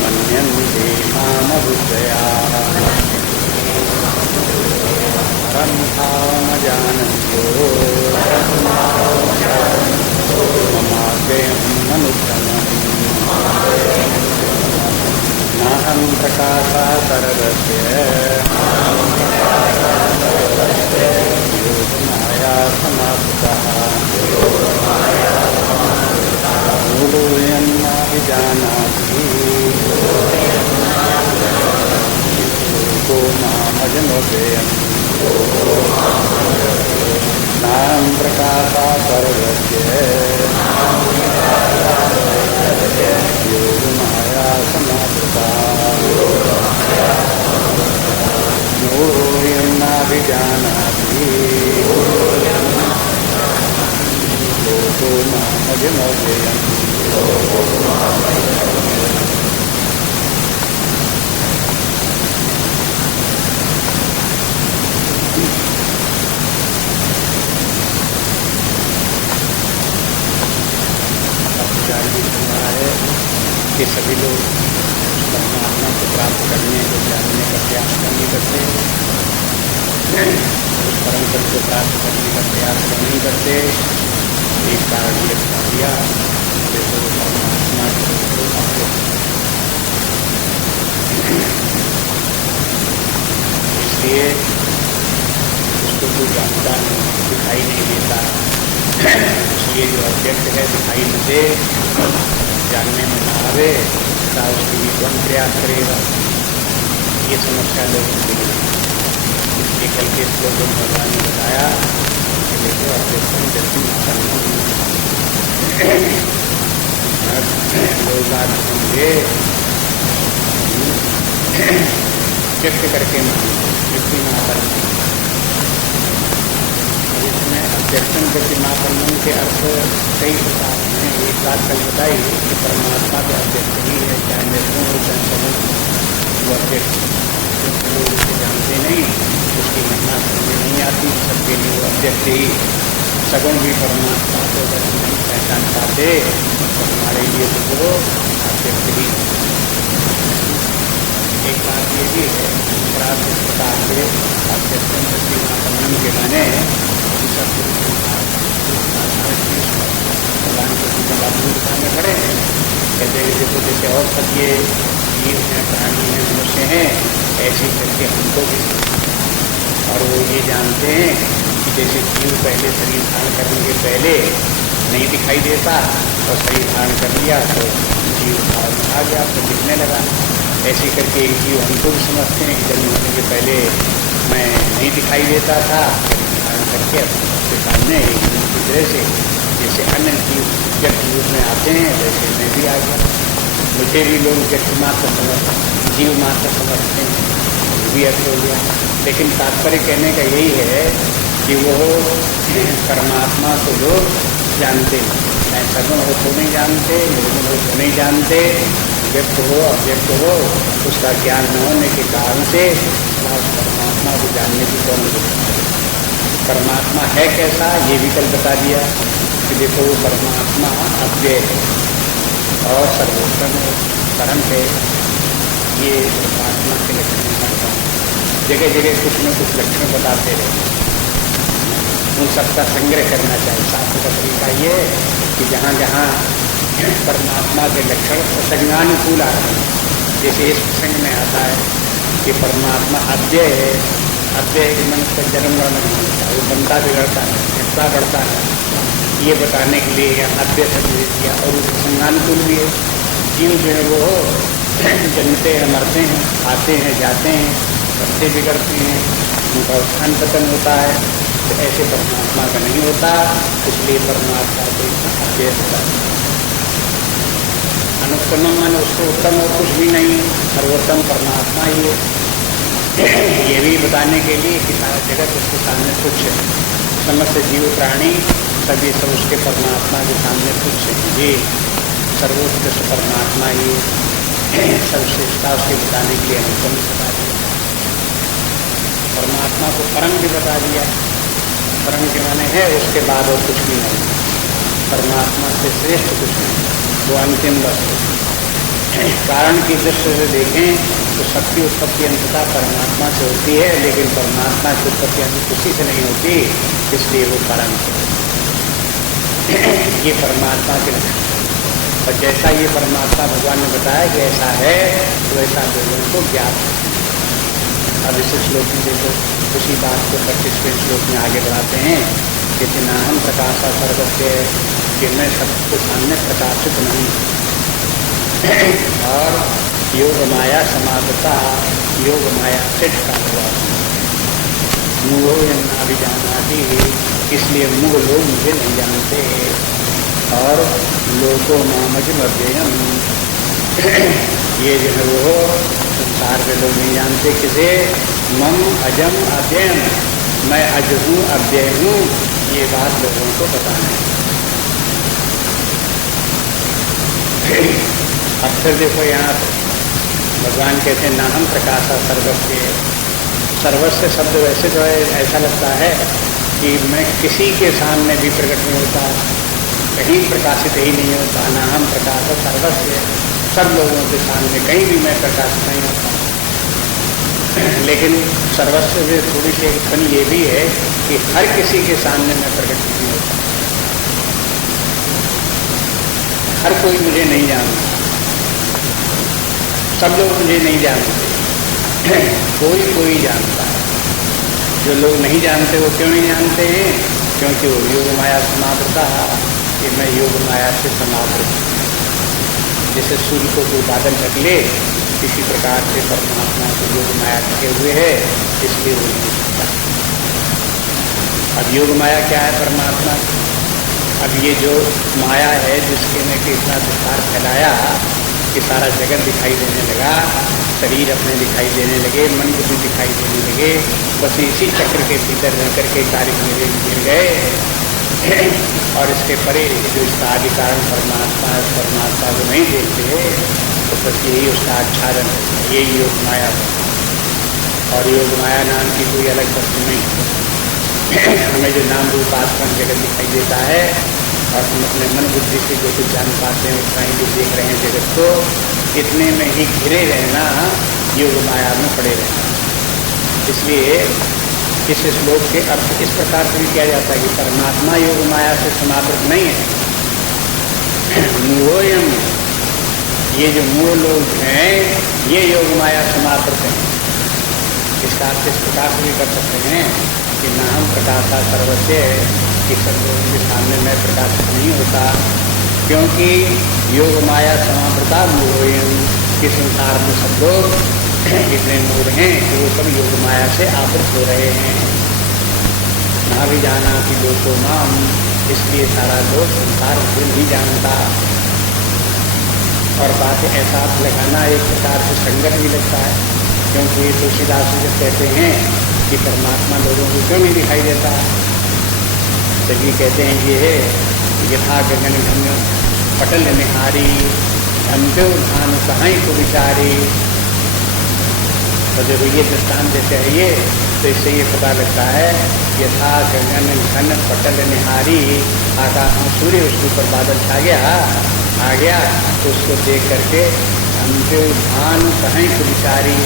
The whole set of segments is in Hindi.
मन्यन्ते मामबुद्धया परं भावमजानन्तो ममाव्ययं मनुत्तमम् नाहं प्रकाशः सर्वस्य योगमाया समावृतः मूढोऽयं नाभिजानाति लोको मामजमव्ययम् नाहं प्रकाशः सर्वस्य योगमाया समावृतः मूढोऽयं नाभिजानाति लोको मामजमव्ययम् कि सभी लोग परमात्मा को प्राप्त करने को जानने का प्रयास नहीं करते, उस परम पद को प्राप्त करने का प्रयास नहीं करते। एक कारण ये बता दिया, देखो परमात्मा को इसलिए उसको कोई जानता नहीं, दिखाई नहीं देता। इसलिए जो ऑब्जेक्ट है दिखाई न दे, जानने में न आवे, तो उसके लिए कौन प्रयास करेगा। ये समस्या लोगों के लिए। इसके कल के श्लोकों में भगवान ने बताया कि देखो अव्यक्तम व्यक्ति लोग आज समझे व्यक्त करके व्यक्ति महापरम। इसमें अव्यक्तम प्रतिमापन्नम के अर्थ कई प्रकार हैं। एक बात कल बताई कि परमात्मा तो अव्यक्त ही है, चाहे निर्गुण हो चाहे सगुण, वो अव्यक्त लोग उसे जानते नहीं, उसकी महिमा समझ नहीं आती, सबके लिए वो अव्यक्त ही। सगुण भी परमात्मा को अगर नहीं पहचान पाते तो हमारे लिए तो वो अव्यक्त ही। एक बात ये भी है, दूसरा इस प्रकार से अव्यक्तम प्रतिमापन्नम के माने भगवान को दिखाने खड़े हैं, कहते हैं देखो जैसे और सब ये जीव हैं, प्राणी हैं, मनुष्य हैं, ऐसे करके हमको भी। और वो ये जानते हैं कि जैसे जीव पहले शरीर धारण करने के पहले नहीं दिखाई देता और शरीर धारण कर लिया तो जीव भाव में आ गया तो दिखने लगा। ऐसे करके एक जीव हमको भी समझते हैं कि जन्म होने के पहले मैं नहीं दिखाई देता था, धारण करके उसके सामने एक दूसरे से जैसे अन्य जीव व्यक्ति रूप में आते हैं वैसे मैं भी आ गया। मुझे भी लोग व्यक्ति मात्र समझते, जीव मात्र समझते हैं, भी अर्थ हो गया। लेकिन तात्पर्य कहने का यही है कि वो परमात्मा को लोग जानते हैं, चाहे सगुण हो तो नहीं जानते, निर्गुण हो तो नहीं जानते, व्यक्त हो अव्यक्त हो, उसका ज्ञान न होने के कारण से परमात्मा को जानने की कौन जरूरत है। परमात्मा है कैसा ये भी कल बता दिया कि देखो वो परमात्मा अव्यय है और सर्वोत्तम है, परम है। ये परमात्मा के लक्षण करता है, जगह जगह कुछ न कुछ लक्षण बताते रहे, उन सबका संग्रह करना चाहिए। शास्त्र का तरीका ये है कि जहाँ जहाँ परमात्मा के लक्षण प्रसंगानुकूल आ रहे हैं, जैसे इस प्रसंग में आता है कि परमात्मा अव्यय है, अव्यय के मन का जन्म मरण नहीं होता, वो बनता बिगड़ता है, हिस्सा बढ़ता है, ये बताने के लिए अव्यय शब्द दिया। और वो प्रसंगानुकूल भी है, जीव जो है वो जन्मते हैं, मरते हैं, आते हैं, जाते हैं, बढ़ते बिगड़ते हैं, उनका उत्थान पतन होता है। तो ऐसे परमात्मा का नहीं होता, इसलिए परमात्मा को इतना अव्यय होता है। अनुत्तम मन उससे उत्तम और कुछ भी नहीं, सर्वोत्तम परमात्मा ही है। ये भी बताने के लिए कि सारा जगत उसके सामने तुच्छ है, समस्त जीव प्राणी सभी सब उसके परमात्मा के सामने तुच्छ है। ये सर्वोत्कृष्ट परमात्मा ही सर्वश्रेष्ठता उसके बताने के लिए हमको भी बता दिया। परमात्मा को परम भी बता दिया। परम के माने है उसके बाद और कुछ भी नहीं, परमात्मा से श्रेष्ठ कुछ नहीं, वो अंतिम वस्तु। कारण की दृष्टि से देखें तो सबकी उत्पत्ति अंततः परमात्मा से होती है, लेकिन परमात्मा की उत्पत्ति अंत किसी से नहीं होती, इसलिए वो परम है। ये परमात्मा के लक्षण, और जैसा ये परमात्मा भगवान ने बताया कि ऐसा है, तो ऐसा लोगों को ज्ञात है। अब इस श्लोक में देखो, उसी बात को 25वें श्लोक में आगे बढ़ाते हैं कि नाहम प्रकाशा सर्वस्य, कि मैं सबके सामने प्रकाशित नहीं, और योग माया समाधता, योग माया से ढका हुआ, मूढ़ो अभिजानाति, इसलिए मूढ़ लोग मुझे नहीं जानते, और लोगों मामजम अव्ययम, ये जो है वो संसार के लोग नहीं जानते किसे, मम अजम अव्ययम, मैं अज हूँ अव्यय हूँ, ये बात लोगों को बताना है। अब फिर देखो यहाँ भगवान कहते हैं ना हम प्रकाशा सर्वस्य, सर्वस्य शब्द वैसे तो ऐसा लगता है कि मैं किसी के सामने भी प्रकट नहीं होता, कहीं प्रकाशित ही नहीं होता, ना हम प्रकाशा सर्वस्य, सब लोगों के सामने कहीं भी मैं प्रकाशित नहीं होता। लेकिन सर्वस्व से थोड़ी सी ध्वनि ये भी है कि हर किसी के सामने मैं प्रकट नहीं होता, हर कोई मुझे नहीं जानता, सब लोग मुझे नहीं जानते, कोई कोई जानता है। जो लोग नहीं जानते वो क्यों नहीं जानते हैं, क्योंकि वो योग माया समावृता, कि मैं योग माया से समावृत, जैसे सूर्य को कोई बादल ढक ले, किसी प्रकार से परमात्मा को योग माया ढके हुए है, इसलिए वो नहीं सकता। अब योग माया क्या है परमात्मा? अब ये जो माया है जिसके ने कि इतना विस्तार फैलाया कि सारा जगत दिखाई देने लगा, शरीर अपने दिखाई देने लगे, मन को भी दिखाई देने लगे, बस इसी चक्र के भीतर रह करके कार्य मेरे गिर गए। और इसके परे जो इसका आदि कारण परमात्मा है, परमात्मा को नहीं देखते, तो बस यही उसका आच्छादन है, यही योग माया है। और योग माया नाम की कोई अलग वस्तु नहीं। हमें जो नाम रूप आत्मन जगत दिखाई देता है, और हम अपने मन बुद्धि से जो कुछ जान पाते हैं उतना ही जो देख रहे हैं जगत को, इतने में ही घिरे रहना, योग माया में पड़े रहना। इसलिए इस श्लोक के अर्थ इस प्रकार से भी किया जाता है कि परमात्मा योग माया से समावृत नहीं है। मूढ़ोयम, ये जो मूढ़ लोग हैं ये योग माया समावृत हैं। इसका अर्थ इस प्रकार से भी कर सकते हैं कि ना हम प्रकाशा सर्वस्य, कि सब लोगों के सामने मैं प्रकाशित नहीं होता, क्योंकि योग माया समावृता मूढ़ोयम, कि संसार में सब लोग इतने मूढ़ हैं कि वो सब योग माया से आवृत हो रहे हैं। ना भी जाना कि लोगों नाम, इसलिए सारा लोग संसार को नहीं जानता। और बात ऐसा लगाना एक प्रकार से संगत भी लगता है, क्योंकि तुलसीदास जी जब कहते हैं कि परमात्मा लोगों को क्यों नहीं दिखाई देता, तब ये कहते हैं ये है यथा गगन घन पटल निहारी, अंत्यो धान कहाँ को विचारी। तो जब ये दृष्टान देते हैं ये, तो इससे ये पता लगता है यथा गगन घन पटल निहारी, आकाश में सूर्य उसके ऊपर बादल छा गया, आ गया, तो उसको देख करके अंत्यो धान कहाँ को विचारी,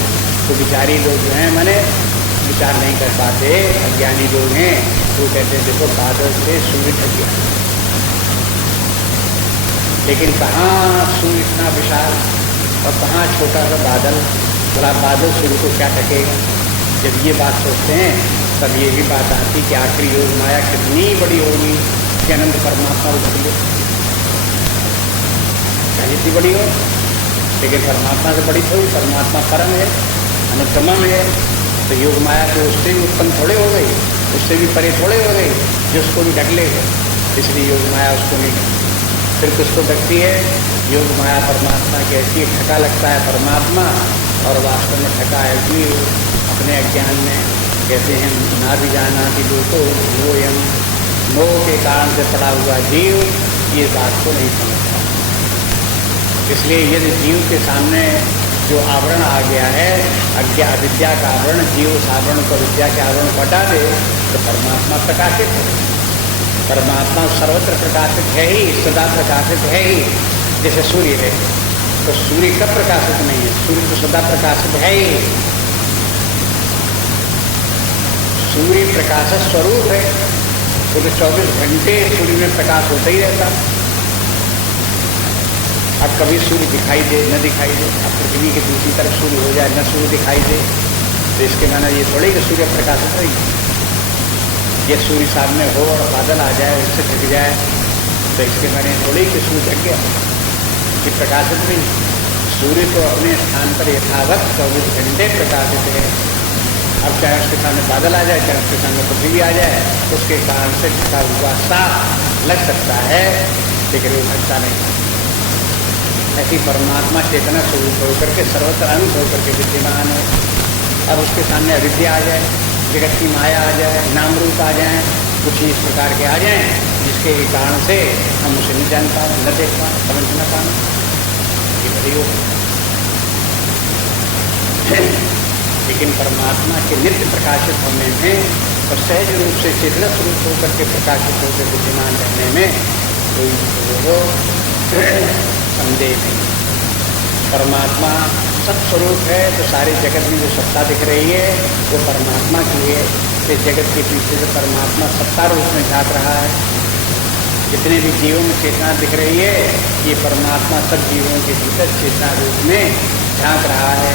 तो विचारी लोग जो हैं माने विचार नहीं कर पाते, अज्ञानी लोग हैं, वो कहते हैं देखो बादल से सूर्य ढक गया, लेकिन कहाँ सूर्य इतना विशाल और कहाँ छोटा सा बादल, बड़ा बादल सूर्य को क्या ढकेगा। जब ये बात सोचते हैं तब ये भी बात आती कि आखिर योग माया कितनी बड़ी होगी कि अनंत परमात्मा को ढक ले, क्या जितनी बड़ी हो, लेकिन परमात्मा से बड़ी थोड़ी, परमात्मा परम है, अनुक्रमम है, तो योग माया तो उससे भी उत्पन्न थोड़े हो गई, उससे भी परे थोड़े हो गई, जो उसको भी ढक लेगा। इसलिए योग माया उसको नहीं ढकती, फिर किसको ढकती है? योग माया परमात्मा की ऐसी ढका लगता है परमात्मा, और वास्तव में ढका है भी अपने अज्ञान में कहते हैं ना भी जाना कि लोगों वो यम मोह के कारण से पड़ा हुआ जीव ये बात को नहीं समझता। इसलिए यदि जीव के सामने जो आवरण आ गया है अविद्या का आवरण, जीव उस आवरण को विद्या के आवरण को हटा दे तो परमात्मा प्रकाशित है। परमात्मा सर्वत्र प्रकाशित है ही, सदा प्रकाशित है ही। जैसे सूर्य है तो सूर्य कब प्रकाशित नहीं है? सूर्य तो सदा प्रकाशित है ही। सूर्य प्रकाश स्वरूप है, वो तो 24 घंटे सूर्य में प्रकाश होता ही रहता। अब कभी सूर्य दिखाई दे न दिखाई दे, अब पृथ्वी के दूसरी तरफ सूर्य हो जाए न सूर्य दिखाई दे, तो इसके माना ये थोड़ी कि सूर्य प्रकाशित रहेगी। ये सूर्य सामने हो और बादल आ जाए उससे ढक जाए तो इसके माने थोड़ी कि सूर्य ढक गया, ये प्रकाशित नहीं। सूर्य तो अपने स्थान पर यथावत 24 घंटे प्रकाशित है। अब चाहे उसके सामने बादल आ जाए, चाहे उसके सामने पृथ्वी आ जाए, उसके कारण से ढका हुआ साफ लग सकता है लेकिन वो ढकता नहीं। ऐसी परमात्मा चेतना स्वरूप होकर के सर्वत्र अंत होकर के विद्यमान है। अब उसके सामने अविद्या आ जाए, जगत की माया आ जाए, नाम रूप आ जाए, कुछ इस प्रकार के आ जाएं जिसके कारण से हम उसे नहीं जान पाए, न देख पाए, समझ न पाए, ये बड़ी हो। लेकिन परमात्मा के नित्य प्रकाशित होने में और सहज रूप से चेतना स्वरूप होकर के प्रकाशित होकर विद्यमान रहने में कोई संदेह नहीं। परमात्मा सत्स्वरूप है तो सारे जगत में जो सत्ता दिख रही है वो परमात्मा की है। इस जगत के पीछे से परमात्मा सत्ता रूप में झाँक रहा है। जितने भी जीवों में चेतना दिख रही है ये परमात्मा सब जीवों के भीतर चेतना रूप में झाँक रहा है।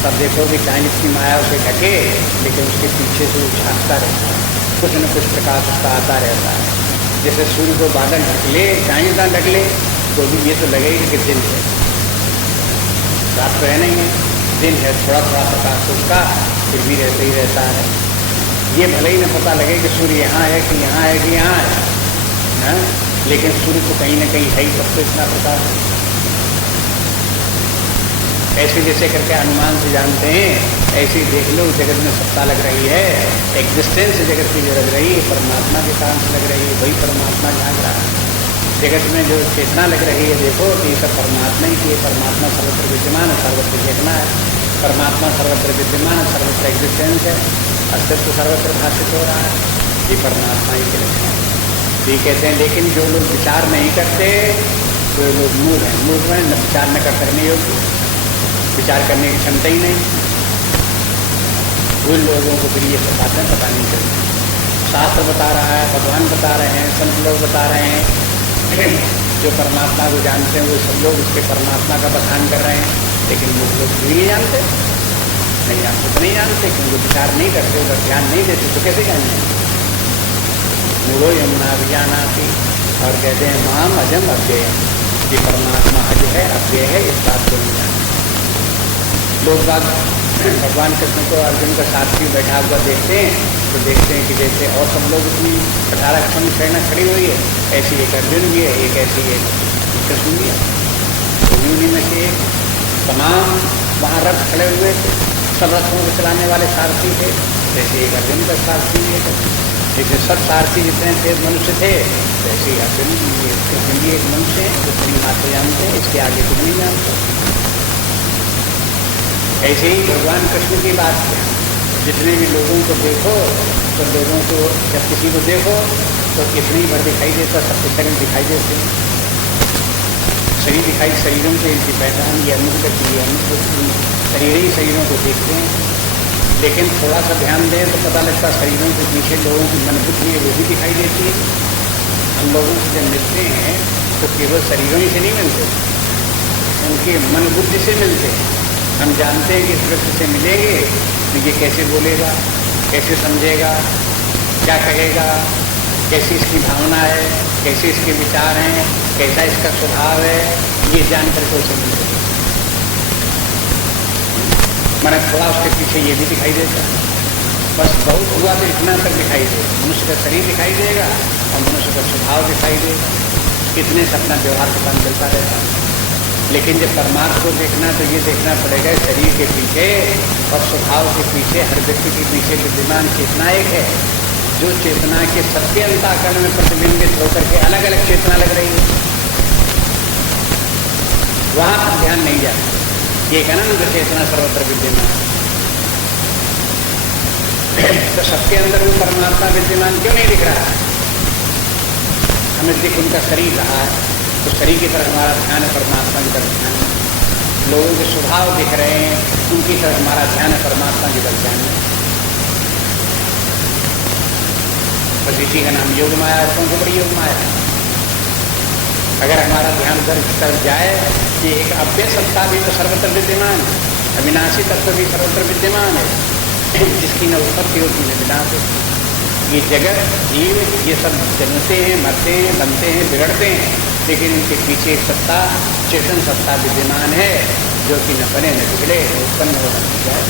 तब देखो कि चाहे जितनी माया उसे ढके लेकिन उसके पीछे से वो झाँकता रहता है, कुछ न कुछ प्रकाश उसका आता रहता है। जैसे सूर्य को बादल ढक ले, चाहे जितना ढक ले तो भी ये तो लगेगा कि दिन है, रात तो है नहीं है, दिन है, थोड़ा थोड़ा प्रकाश उसका फिर भी रहता ही रहता है। ये भले ही न पता लगे कि सूर्य यहाँ है कि यहाँ है कि यहाँ है, लेकिन सूर्य तो कहीं न कहीं है ही, तब तो इतना प्रकाश है। ऐसे जैसे करके अनुमान से जानते हैं, ऐसे देख लो जगत में सत्ता लग रही है, एग्जिस्टेंस जगत की जो लग रही है परमात्मा के कारण से लग रही है, वही परमात्मा झाँक रहा है। जगत में जो चेतना लग रही है देखो कि ये सब परमात्मा ही की है। परमात्मा सर्वत्र विद्यमान है, सर्वत्र चेतना है, परमात्मा सर्वत्र विद्यमान है, सर्वत्र एग्जिस्टेंस है, अस्तित्व सर्वत्र भाषित हो रहा है, ये परमात्मा ही के लक्षण है। ये कहते हैं लेकिन जो लोग विचार नहीं करते तो लोग मूर्ख हैं। मूर्ख में न विचार न कर सकने योग्य, विचार करने की क्षमता ही नहीं, उन लोगों को फिर ये सब बातें पता नहीं चलती। शास्त्र बता रहा है, भगवान बता रहे हैं, संत लोग बता रहे हैं, जो परमात्मा को जानते हैं वो सब लोग उसके परमात्मा का बखान कर रहे हैं, लेकिन वो लोग नहीं जानते, नहीं जानते तो नहीं जानते क्योंकि विचार नहीं करते, अगर ध्यान नहीं देते तो कैसे जानेंगे। मूढ़ो यमुना विजानाति, और कहते हैं माम अजम अव्यय, ये परमात्मा अज है, अव्यय है, इस बात को नहीं जानते लोग। बात भगवान कृष्ण को अर्जुन का साथी बैठा हुआ देखते हैं तो देखते हैं कि जैसे और सब लोग इतनी 18 क्षण प्रेरणा खड़ी हुई है, ऐसी एक अर्जुन भी है, एक ऐसी एक कृष्ण भी है। तो उन्हीं में से तमाम वहाँ रथ खड़े हुए थे, सब रथों को चलाने वाले सारथी थे, जैसे एक अर्जुन का सारथी भी है। जैसे सब सारथी जितने थे मनुष्य थे वैसे ही अर्जुन कृष्ण भी एक मनुष्य है, जो अपनी बात जानते हैं, इसके आगे कुछ नहीं जानते। ऐसे ही भगवान कृष्ण की बात है, जितने भी लोगों को देखो तो लोगों को जब किसी को देखो तो इतनी भर दिखाई देता, सबके शरीर दिखाई देते, शरीर दिखाई, शरीरों से इनकी पहचान ये अमुक करती है, शरीर ही शरीरों को देखते हैं। लेकिन थोड़ा सा ध्यान दें तो पता लगता शरीरों के पीछे लोगों की मन बुद्धि है वो भी दिखाई देती है। हम लोगों से जब मिलते हैं तो केवल शरीरों ही से नहीं मिलते, उनके मन बुद्धि से मिलते हैं। हम जानते हैं कि इस व्यक्ति से मिलेंगे तो ये कैसे बोलेगा, कैसे समझेगा, क्या कहेगा, कैसी इसकी भावना है, कैसे इसके विचार हैं, कैसा इसका स्वभाव है, ये जानकर के उसे मिलेगा। मैंने थोड़ा उसके पीछे ये भी दिखाई देता, बस बहुत हुआ तो इतना तक दिखाई देगा। मनुष्य का शरीर दिखाई देगा और मनुष्य का स्वभाव दिखाई देगा, इतने से अपना व्यवहार का काम चलता रहता है। लेकिन जब परमात्मा को देखना तो ये देखना पड़ेगा शरीर के पीछे और स्वभाव के पीछे, हर व्यक्ति के पीछे विद्यमान चेतना एक है, जो चेतना के सत्य अंतःकरण में प्रतिबिंबित होकर के अलग अलग चेतना लग रही है, वहां पर ध्यान नहीं जाता। ये अनंत चेतना सर्वत्र विद्यमान, तो सबके अंदर वो परमात्मा विद्यमान क्यों नहीं दिख रहा है? हमें दिख उनका शरीर रहा है, तो शरीर की तरफ हमारा ध्यान है, परमात्मा की तरफ ध्यान है। लोगों के स्वभाव दिख रहे हैं, उनकी तरफ हमारा ध्यान है, परमात्मा की तरफ ध्यान है। बस इसी का नाम योग माया है। कौन सी बड़ी योग माया है? अगर हमारा ध्यान उधर तरफ जाए कि एक अव्यय सत्ता भी तो सर्वत्र विद्यमान है, अविनाशी तत्व भी सर्वत्र विद्यमान है, जिसकी न उत्पत्ति होती न विनाश होती। ये जगत जीव ये सब जन्मते हैं, मरते हैं, बनते हैं, बिगड़ते हैं, लेकिन इनके पीछे एक सत्ता, चेतन सत्ता विद्यमान है, जो कि न बने न बिगड़े, उत्पन्न हो जाए।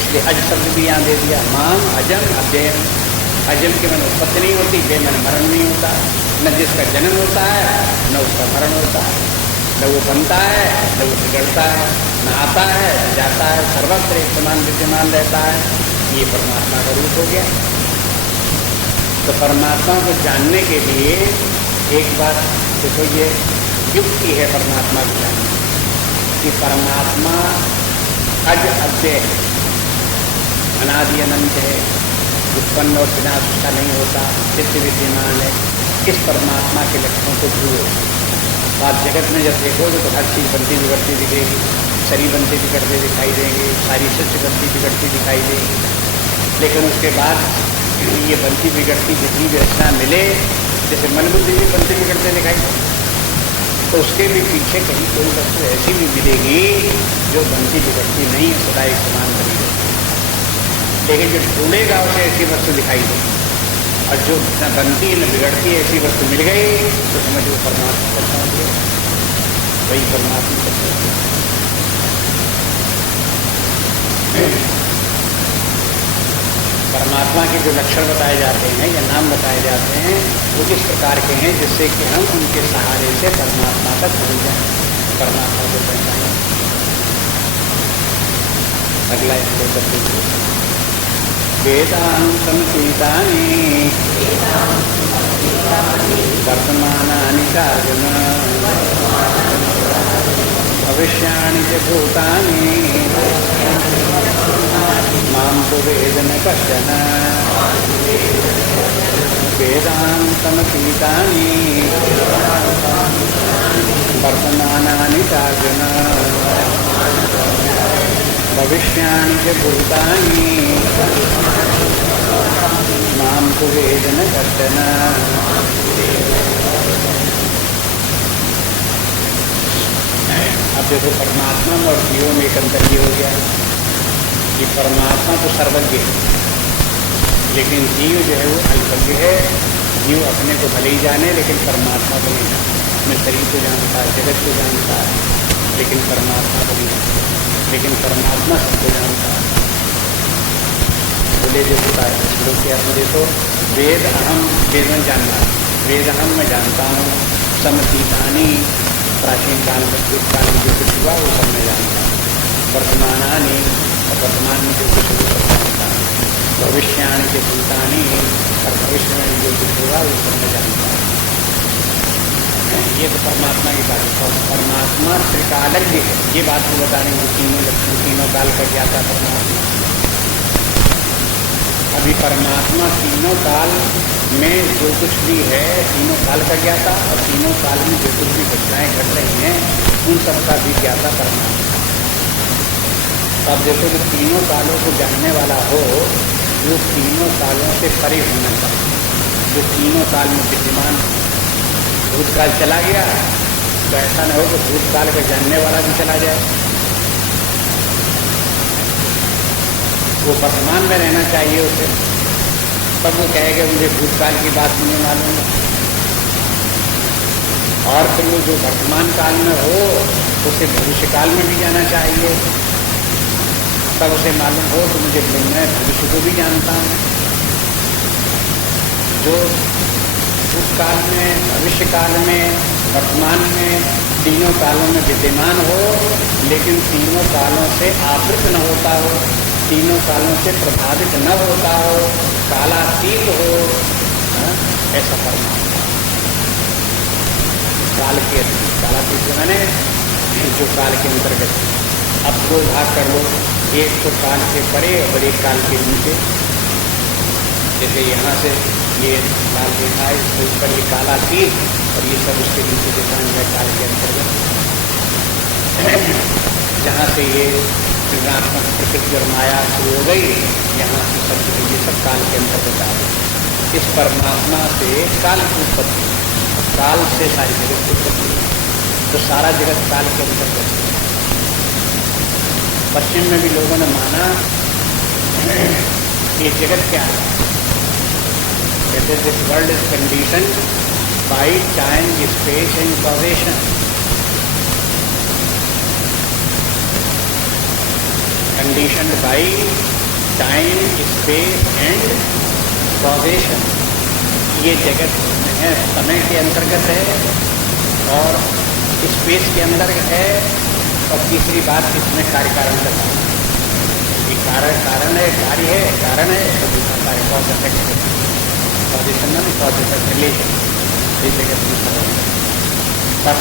इसलिए अज शब्द भी यहाँ दे दिया, माम अजम अव्यय। अजम के मन उत्पत्ति नहीं होती, बेमन मरण नहीं होता, न जिसका जन्म होता है न उसका मरण होता है, न वो बनता है न वो बिगड़ता है, न आता है न जाता है, सर्वत्र एक समान विद्यमान रहता है। ये परमात्मा का रूप हो गया। तो परमात्मा को जानने के लिए एक बात देखो, ये युक्ति है परमात्मा को जानने कि परमात्मा अज अव्यय है, अनादि अनंत है, उत्पन्न और विनाश उसका नहीं होता, नित्य विद्यमान है। इस परमात्मा के लक्षणों को भूलो। आप जगत में जब देखोगे तो हर चीज़ बनती बिगड़ती दिखेगी, शरीर बनते बिगड़ते दिखाई देंगे, सारी सृष्टि बनती बिगड़ती दिखाई देगी, लेकिन उसके बाद ये बनती बिगड़ती जितनी भी रचना मिले, जैसे मन बुद्धि भी बनते बिगड़ते दिखाई दे, तो उसके भी पीछे कहीं कोई वस्तु ऐसी भी मिलेगी जो बनती बिगड़ती नहीं है, सदा एक समान बनी रहती है। लेकिन जो ढूंढेगा उसे ऐसी वस्तु दिखाई दे, और जो न बनती न बिगड़ती ऐसी वस्तु मिल गई तो समझ वो परमात्मा तक पहुँच गए, वही परमात्मा तक पहुँच गए। परमात्मा के जो लक्षण बताए जाते हैं या नाम बताए जाते हैं वो इस प्रकार के हैं जिससे कि हम उनके सहारे से परमात्मा तक पहुँच जाएं, परमात्मा को पहचानें। अगला इसको करते वेदांतम गीतानि वर्तमानानि चार्जुन भविष्याणि च भूतानि मां तु वेद न कश्चन। वेदांतम गीतानि वर्तमानानि चार्जुन भविष्याणि च भूतानि मां तु वेद न कश्चन। अब देखो परमात्मा और जीवों में एक अंतर ये हो गया कि परमात्मा तो सर्वज्ञ है, लेकिन जीव जो है वो अल्पज्ञ है। जीव अपने को भले ही जाने लेकिन परमात्मा को नहीं जाने, अपने शरीर को जानता है, जगत को जानता है, लेकिन परमात्मा को नहीं जानता। लेकिन परमात्मा सबको जानता है। बोले जो होता है श्लोक के अर्थ देखो, वेद अहम, वेद में जानना, वेद अहम मैं जानता हूँ, समतीतानी प्राचीन काल में जो काल में जो कुछ हुआ वो सब मैं जानता हूँ, वर्तमानानी और वर्तमान में जो कुछ हुआ सब जानता हूँ, भविष्याणि के भूतानी और भविष्य में जो कुछ होगा वो सब मैं जानता हूँ। ये तो परमात्मा की बात है। परमात्मा त्रिकालज्ञ है, ये बात को बताने को तीनों लक्षण, तीनों काल का ज्ञाता परमात्मा। अभी परमात्मा तीनों काल में जो कुछ भी है तीनों काल का ज्ञाता, और तीनों काल में जो कुछ भी घटनाएं घट रही हैं उन सब का भी ज्ञाता परमात्मा। अब देखो जो तीनों कालों को जानने वाला हो वो तीनों कालों से परे होना चाहिए, जो तीनों काल में विद्यमान। भूतकाल चला गया तो ऐसा न हो कि भूतकाल का जानने वाला भी चला जाए, वो वर्तमान में रहना चाहिए उसे। तब वो कहेगा मुझे भूतकाल की बात नहीं मालूम, और फिर वो जो वर्तमान काल में हो उसे भविष्य काल में भी जाना चाहिए। तब उसे मालूम हो तो मुझे मैं भविष्य को भी जानता हूँ। जो भूतकाल में, भविष्य काल में, वर्तमान में तीनों कालों में विद्यमान हो, लेकिन तीनों कालों से आवृत न होता हो, तीनों कालों से प्रभावित न होता हो, कालातीत हो, ऐसा परमात्मा। काल के कालातीत माने जो काल के अंतर्गत। अब दो भाग कर लो, एक तो काल के परे और एक काल के नीचे। जैसे यहाँ से ये लाल रेखा है, इसके ऊपर ये कालातीत और ये सब उसके नीचे दिखा है काल के अंतर्गत। जहाँ से ये ऋणात्मक प्रकृति और माया शुरू हो गई, यहाँ से सब ये सब काल के अंतर्गत आ गए। इस परमात्मा से काल की उत्पत्ति, काल से सारी जगत की उत्पत्ति, तो सारा जगत काल के अंतर्गत है। पश्चिम में भी लोगों ने माना ये जगत क्या है, कहते this world is condition by time, space and causation. Condition by time, space and causation. ये जगत है समय के अंतर्गत है और स्पेस के अंतर्गत है, और तीसरी बात इसमें कार्य कारण का ये कारण है, कार्य है, कारण है, तो दूसरा कार्य कॉज इफेक्ट, कॉजेशन ना कॉज इफेक्ट रिलेशन, ये जगत में खबर है। तब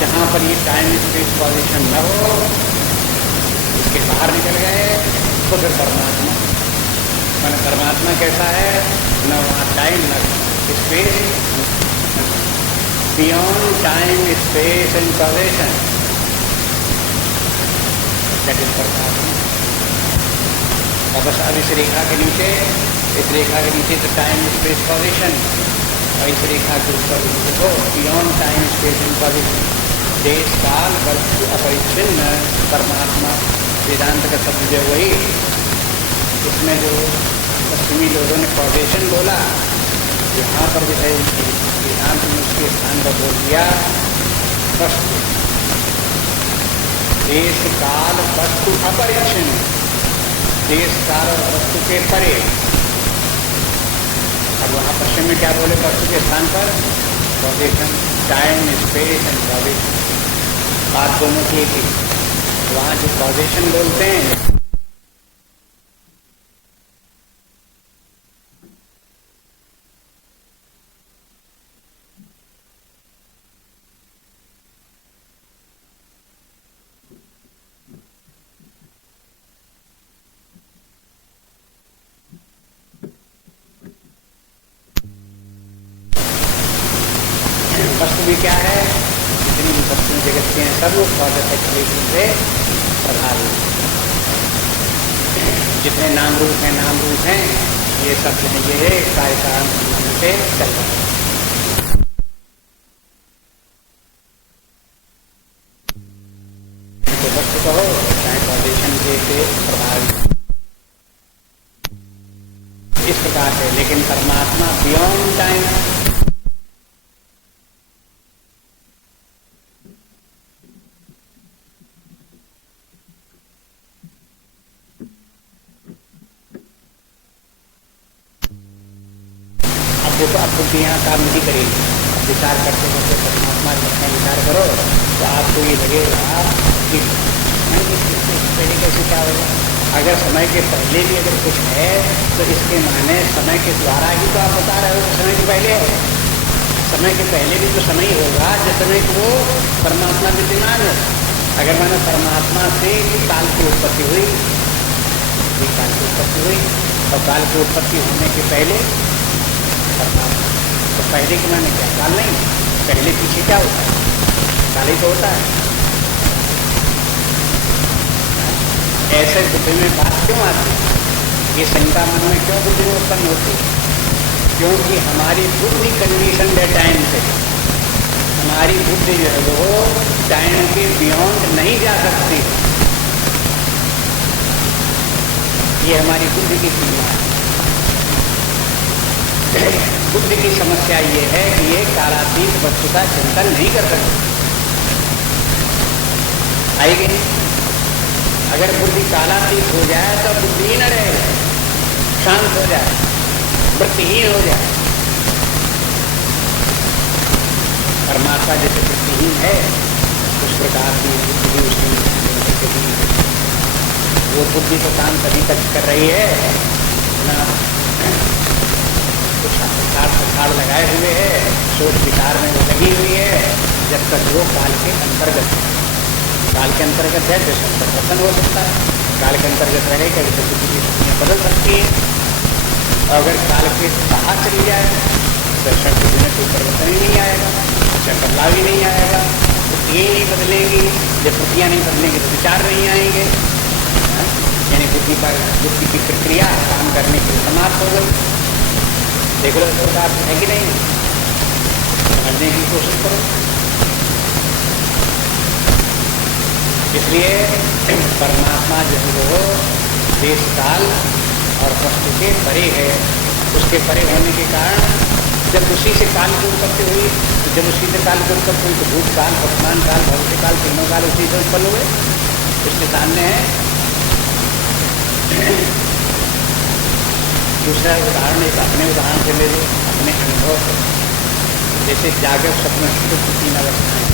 जहाँ पर ये टाइम स्पेस कॉजेशन न हो, इसके बाहर निकल गए तो फिर परमात्मा, मैंने परमात्मा कैसा है, न वहाँ टाइम न space, beyond time space and causation, that is परमात्मा। और बस अब इस रेखा के नीचे, इस रेखा के नीचे तो टाइम स्पेस कॉजेशन, और इस रेखा के ऊपर देखो beyond time space and causation, देश काल वस्तु अपरिच्छिन्न परमात्मा। वेदांत का शब्द जो वही, इसमें जो पश्चिमी लोगों ने कॉजेशन बोला, यहाँ पर जो है वेदांत में उसके स्थान पर बोल दिया वस्तु, देश काल वस्तु अपरिच्छिन्न, देश काल और वस्तु के परे। अब वहाँ पश्चिम में क्या बोले वस्तु के स्थान पर, causation, time space and causation, बात दोनों की एक ही। वहाँ जो कॉजेशन बोलते हैं, वस्तु भी क्या है, जितनी भी वस्तुएं जगत के हैं सब लोग कॉज इफेक्ट से प्रभावित। जितने नाम रूप हैं ये सब जो है ये कार्य कारण संबंध से चल रहा है। तो वस्तु कहो चाहे कॉजेशन से प्रभावित इस प्रकार से, लेकिन परमात्मा बियॉन्ड टाइम, देखो अब बुद्धि यहाँ काम नहीं करेगी। अब विचार करते करते परमात्मा का विचार करो तो आपको ये लगेगा कि पहले कैसे क्या होगा। अगर समय के पहले भी अगर कुछ है तो इसके माने समय के द्वारा ही तो आप बता रहे हो कि समय के पहले है। समय के पहले भी तो समय ही होगा जिस समय वो परमात्मा विद्यमान है। अगर मैंने परमात्मा से काल की उत्पत्ति हुई, काल की उत्पत्ति हुई और काल की उत्पत्ति होने के पहले तो पहले के माने क्या, काल नहीं, पहले पीछे क्या होता है, काल ही तो होता है। ऐसे बुद्धि में बात क्यों आती है, ये शंका मन में क्यों बुद्धि में उत्पन्न होती है? क्योंकि हमारी बुद्धि कंडीशन है टाइम से, हमारी बुद्धि जो है वो टाइम के बियॉन्ड नहीं जा सकती। ये हमारी बुद्धि की सीमा है। बुद्धि की समस्या ये है कि ये कालातीत वस्तु का चिंतन नहीं कर सकती। आएगी अगर बुद्धि कालातीत हो जाए तो बुद्धि ही न रहे, शांत हो जाए, वृत्तिहीन हो जाए। परमात्मा जैसे वृत्तिहीन है उस प्रकार की बुद्धि उसकी वो बुद्धि तो काम तभी तक कर रही है ना, कुछ अखाड़ लगाए हुए है, सोच विचार में वो लगी हुई है, जब तक वो काल के अंतर्गत है। काल के अंतर्गत है तो सब परिवर्तन हो सकता है, काल के अंतर्गत रहेगा तो बुद्धि की शक्तियाँ बदल सकती है। अगर काल के बाहर चली जाए तो शक्ति में कोई परिवर्तन ही नहीं आएगा, अच्छा बदलाव ही नहीं आएगा, बुद्धि नहीं बदलेगी, जब बुद्धियाँ नहीं बदलेंगी तो विचार नहीं आएंगे, यानी बुद्धि की प्रक्रिया काम करने की समाप्त हो गई। देख लो इस प्रकार है कि नहीं, समझने की कोशिश करो। इसलिए परमात्मा जो है वो देश काल और वस्तु के परे है। उसके परे होने के कारण जब उसी से काल की उत्पत्ति हुई, जब उसी से काल की उत्पत्ति हुई तो भूतकाल, वर्तमान काल, भविष्य काल, तीनों काल उसी से उत्पन्न हुए। उसके सामने है दूसरा उदाहरण, एक अपने उदाहरण से ले लो, अपने अनुभव से। जैसे जागृत स्वप्न सुषुप्ति की तीन अवस्थाएं।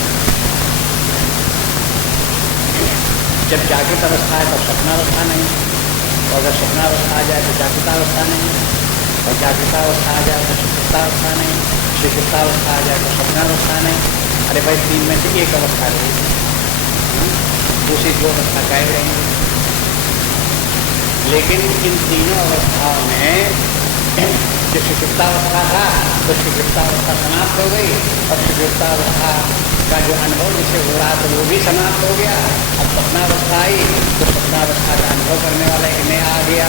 जब जागृत अवस्था है तब स्वप्नावस्था नहीं, और अगर स्वप्नावस्था आ जाए तो जागृतावस्था नहीं, और जागृतावस्था आ जाए तो सुषुप्तावस्था नहीं, सुषुप्तावस्था आ जाए तो स्वप्नावस्था नहीं। अरे भाई तीन में से एक अवस्था रहेगी, दूसरी दो अवस्था गायब रहेंगी। लेकिन इन तीनों अवस्थाओं में जो सुषुप्तावस्था था तो सुषुप्तावस्था समाप्त हो गई, और सुषुप्तावस्था का जो अनुभव जिसे हो रहा था वो भी समाप्त हो गया। अब स्वप्नावस्था आई तो स्वप्नावस्था का अनुभव करने वाला एक नया आ गया।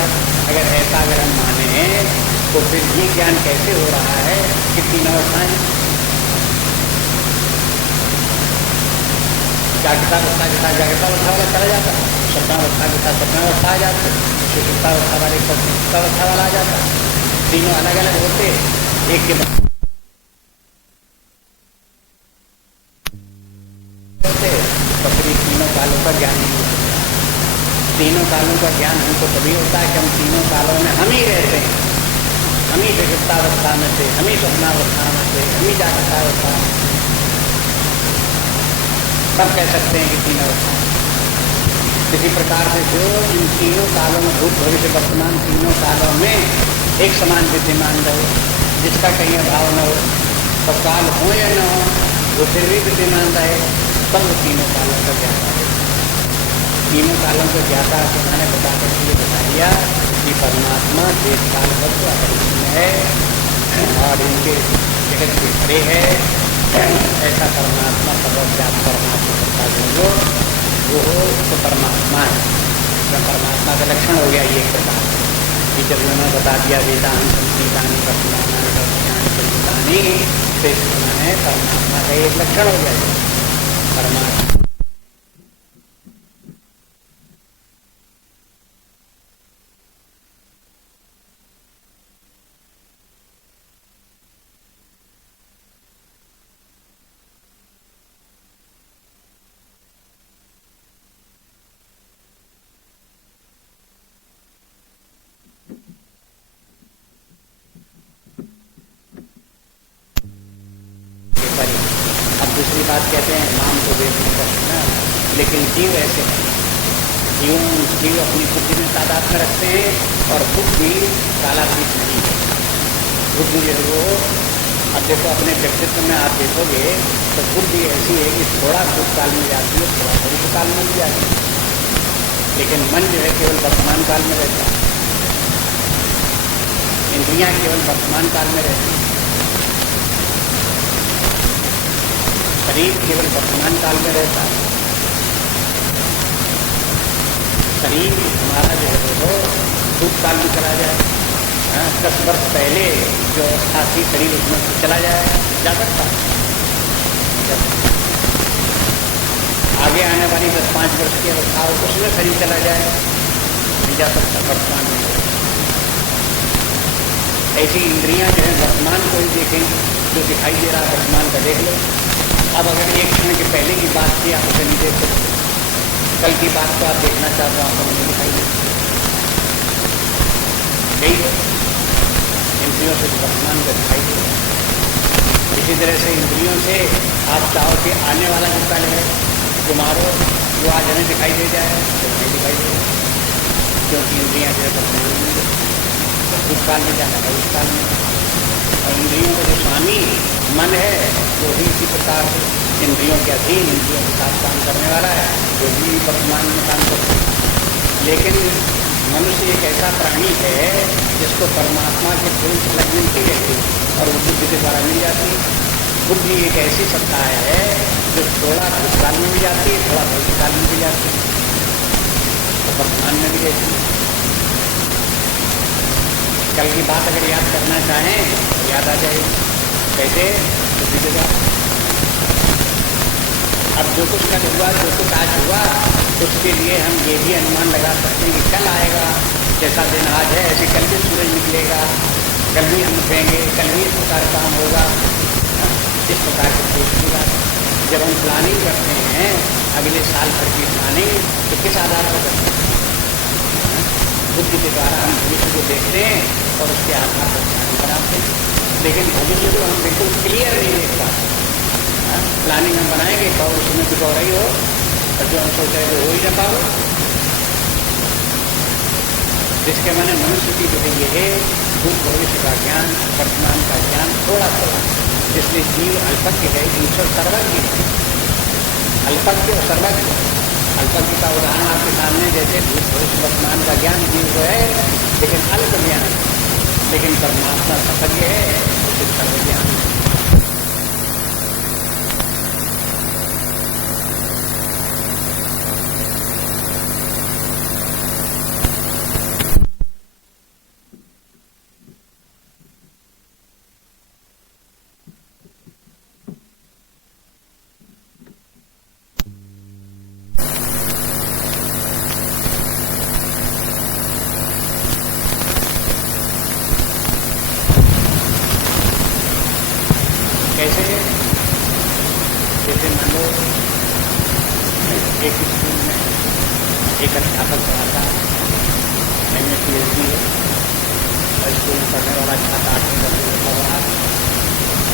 अगर ऐसा अगर हम माने तो फिर ये ज्ञान कैसे हो रहा है कि तीन अवस्थाएं, जागृतावस्था के साथ जागृतावस्था वाला चला जाता, स्वप्नावस्था के साथ स्वप्नावस्था आ जाते, सुषुप्तावस्था वाले के साथ सुषुप्तावस्था वाला आ जाता। तीनों अलग अलग होते, एक के बाद होते, तो फिर तीनों कालों का ज्ञान नहीं होता। तीनों कालों का ज्ञान हमको तभी होता है कि हम तीनों कालों में हम ही रहते हैं, हम ही सुषुप्तावस्था में थे, हम ही स्वप्नावस्था में थे, हम ही जागृतावस्था में, तब कह सकते हैं कि तीन अवस्था। इसी प्रकार से जो इन तीनों कालों में, भूत भविष्य वर्तमान तीनों कालों में एक समान विद्यमान रहे, जिसका कहीं अभाव न हो, तो काल हो या न हो वो फिर भी विद्यमान रहे, तब वो तीनों कालों का ज्ञाता है। तीनों कालों को ज्ञाता मैंने बता करके ये बता दिया कि परमात्मा देश काल वस्तु अपरिचिन्न है और इनके जगत के परे है। ऐसा परमात्मा सर्वव्यापी परमात्मा सत्ता जो वो हो तो परमात्मा है। तो परमात्मा का लक्षण हो गया ये एक प्रकार कि जब उन्होंने बता दिया वेदांत संगीतानी वर्तमानी, तो इस समय परमात्मा का एक लक्षण हो गया परमात्मा। दूसरी बात कहते हैं नाम को देखने का सुना, लेकिन जीव ऐसे नहीं। जीव अपनी बुद्धि में तादाद में रखते हैं और बुद्धि कालातीत नहीं है। बुद्धि जो है वो अब देखो अपने व्यक्तित्व में आप देखोगे तो बुद्धि ऐसी है कि थोड़ा भूतकाल में जाती है, थोड़ा भविष्यकाल में भी जाती है, लेकिन मन जो है केवल वर्तमान काल में रहता है, इंद्रियां केवल वर्तमान काल में रहती है, शरीर केवल वर्तमान काल में रहता है। शरीर हमारा जो है वो भूतकाल में चला जाए, 10 वर्ष पहले जो अवस्था थी शरीर उसमें चला जाए, जा सकता है। आगे आने वाली 10-5 वर्ष की अवस्था हो उसमें शरीर चला जाए, नहीं जा सकता वर्तमान में। ऐसी इंद्रियां जो है वर्तमान को ही देखें, जो दिखाई दे रहा है वर्तमान का देख लो। अब अगर एक क्षण के पहले की बात की आप उसे नहीं देख सकते, कल की बात को आप देखना चाहते हो आपको नहीं दिखाई दे। यही है इंद्रियों से वर्तमान को दिखाई दे। इसी तरह से इंद्रियों से आप चाहो कि आने वाला जो कल है तुम्हारो जो आज हमें दिखाई दे जाए तो नहीं दिखाई दे, क्योंकि इंद्रियां जो वर्तमान में भूतकाल में जाना है उस काल में, और इंद्रियों का जो स्वामी मन है वो भी इसी प्रकार से इंद्रियों के अधीन इंद्रियों के साथ काम करने वाला है, जो भी वर्तमान में काम करते हैं। लेकिन मनुष्य एक ऐसा प्राणी है जिसको परमात्मा की थोड़ी झलक मिलती रहती और वो बुद्धि के द्वारा मिल जाती है। बुद्धि एक ऐसी सत्ता है जो थोड़ा भूतकाल में भी जाती है, थोड़ा भविष्यकाल में भी जाती है, तो वर्तमान में भी रहती है। कल की बात अगर याद करना चाहें तो याद आ जाएगी, कैसे? बुद्धि के द्वारा। अब जो कुछ कल हुआ, जो कुछ आज हुआ, उसके लिए हम ये भी अनुमान लगा सकते हैं कि कल आएगा, जैसा दिन आज है ऐसे कल भी सूरज निकलेगा, कल भी हम उठेंगे, कल भी इस प्रकार काम होगा। इस प्रकार की सोचती बात। जब हम प्लानिंग करते हैं अगले साल भर की प्लानिंग, तो किस आधार पर करते हैं? बुद्धि के द्वारा हम भविष्य को देखते हैं और उसके आधार पर प्लानिंग बनाते हैं। लेकिन भविष्य को हम बिल्कुल क्लियर नहीं देख पाते। प्लानिंग हम बनाएंगे और उसमें कुछ और ही हो, और जो हम सोच रहे वो हो ही ना पाओ। जिसके माने मनुष्य की जो है ये है भूत भविष्य का ज्ञान, वर्तमान का ज्ञान थोड़ा थोड़ा, जिसमें जीव अल्पज्ञ है, ईश्वर सर्वज्ञ है। अल्पज्ञ और सर्वज्ञ। अल्पज्ञ का उदाहरण आपके सामने, जैसे भूत भविष्य वर्तमान का ज्ञान जीव को है लेकिन अल्प ज्ञान, लेकिन परमात्मा सर्वज्ञ है, उसे सर्वज्ञान है। कैसे? जैसे मान लो एक स्कूल में एक अध्यापक पढ़ाता, MA PhD है, और स्कूल में पढ़ने वाला छात्र 8वीं 10वीं में पढ़ रहा है,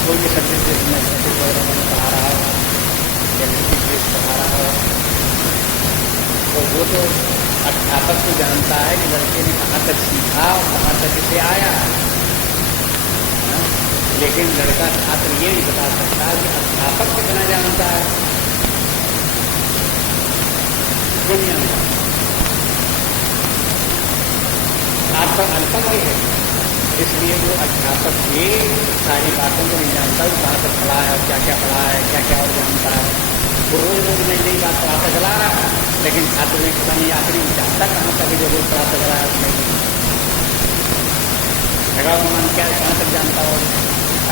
कोई भी सब्जेक्ट जिसमें मैथमेटिक्स वगैरह में पढ़ा रहा हो, केमिस्ट्री फिजिक्स पढ़ा रहा हो, तो वो तो अध्यापक को जानता है कि लड़के ने कहाँ तक सीखा और कहाँ तक इसे आया। लेकिन लड़का छात्र ये नहीं बता सकता कि अध्यापक कितना जानता है, क्यों नहीं जानता? छात्र अल्पज्ञ है, इसलिए वो अध्यापक की सारी बातों को नहीं जानता, वो कहाँ तक पढ़ा है, क्या क्या पढ़ा है, क्या क्या और जानता है। वो रोज रोज नई नई बात पढ़ाता चला रहा है, लेकिन छात्र ने पता नहीं आखिरी जानता कहाँ तक जो रोज पढ़ाता चला है नहीं भगवान क्या कहाँ तक जानता हो।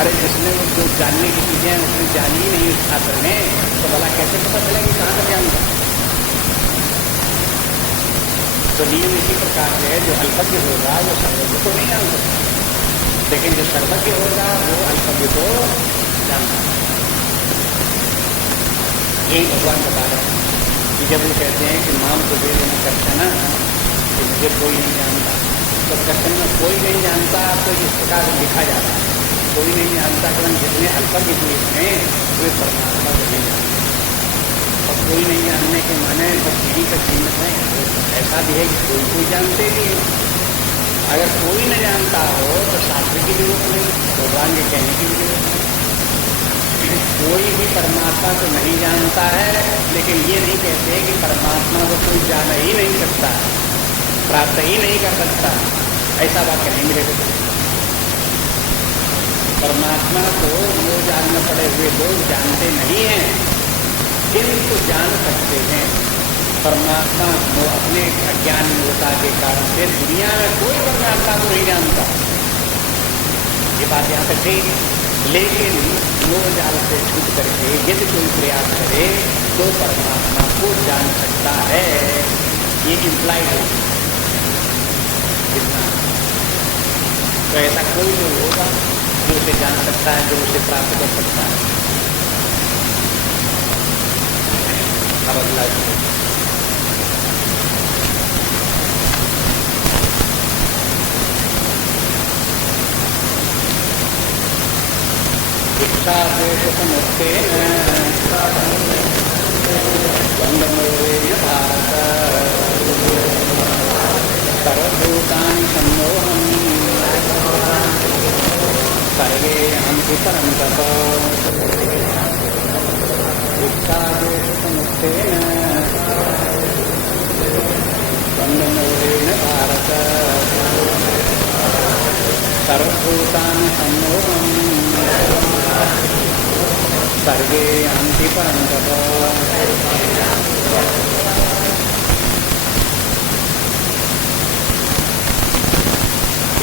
अरे जिसने वो जो जानने की चीजें हैं उसने जानी ही नहीं उस छात्र ने, तो भला कैसे पता चला कि कहाँ तक जानता? तो नियम इसी प्रकार से है, जो अल्पज्ञ होगा वो सर्वज्ञ को नहीं जान सकता, लेकिन जो सर्वज्ञ होगा वो अल्पज्ञ को जानता है। यही भगवान बता रहे हैं कि जब वो कहते हैं कि माम को दे देना कक्षण, कि मुझे कोई नहीं जानता, तो कक्षण में कोई नहीं जानता, तो इस प्रकार लिखा जा रहा है कोई नहीं जानता, कारण जितने अल्पज्ञ हुए हैं वे परमात्मा को नहीं जानते। और कोई नहीं जानने के माने बस यहीं तक सीमित है, ऐसा भी है कि कोई कोई जानते भी है। अगर कोई न जानता हो तो शास्त्र की जरूरत नहीं, भगवान के कहने की भी जरूरत नहीं। कोई भी परमात्मा को नहीं जानता है, लेकिन ये नहीं कहते कि परमात्मा को कोई जान ही नहीं सकता, प्राप्त ही नहीं कर सकता, ऐसा वाक्य नहीं मिलेगा। परमात्मा को वो जानना पड़े हुए लोग जानते नहीं हैं, किंतु जान सकते हैं। परमात्मा को अपने अज्ञान मूर्खता के कारण से दुनिया में कोई परमात्मा को नहीं जानता, ये बात यहाँ तक ठीक। लेकिन मोह जाल से छूट करके यदि कोई प्रयास करे तो परमात्मा को जान सकता है, ये इम्प्लाइड है इतना। तो ऐसा कोई लोग होगा जो उसे जान सकता है, जो उसे प्राप्त कर सकता है। अब अगला इच्छा द्वेष समुत्थेन द्वन्द्वमोहेन भारत सर्वभूतानि सम्मोहम् सर्वे हन्ति परन्तप इच्छाद्वेषसमुत्थेन द्वन्द्वमोहेन भारत सर्वभूतानि सम्मोहम् सर्वे हन्ति परन्तप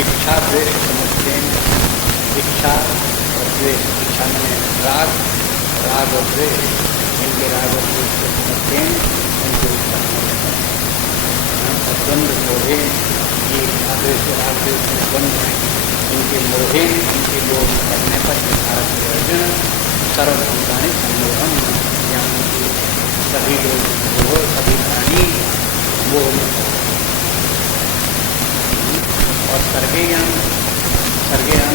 इच्छा द्वेष समुत्थेन इच्छा और द्वेष इच्छा में राग राग और द्वेष इनके राग और द्वेष के समुत्थेन इनके द्वंद्व मोहे ये इच्छा द्वेष राग द्वेष में द्वंद्व है इनके मोहे इनके लोभ करने पर भारत के अर्जुन सर्वभूतानि सम्मोहम यानी कि सभी लोग वो सभी प्राणी मोह में और सर्वेयाम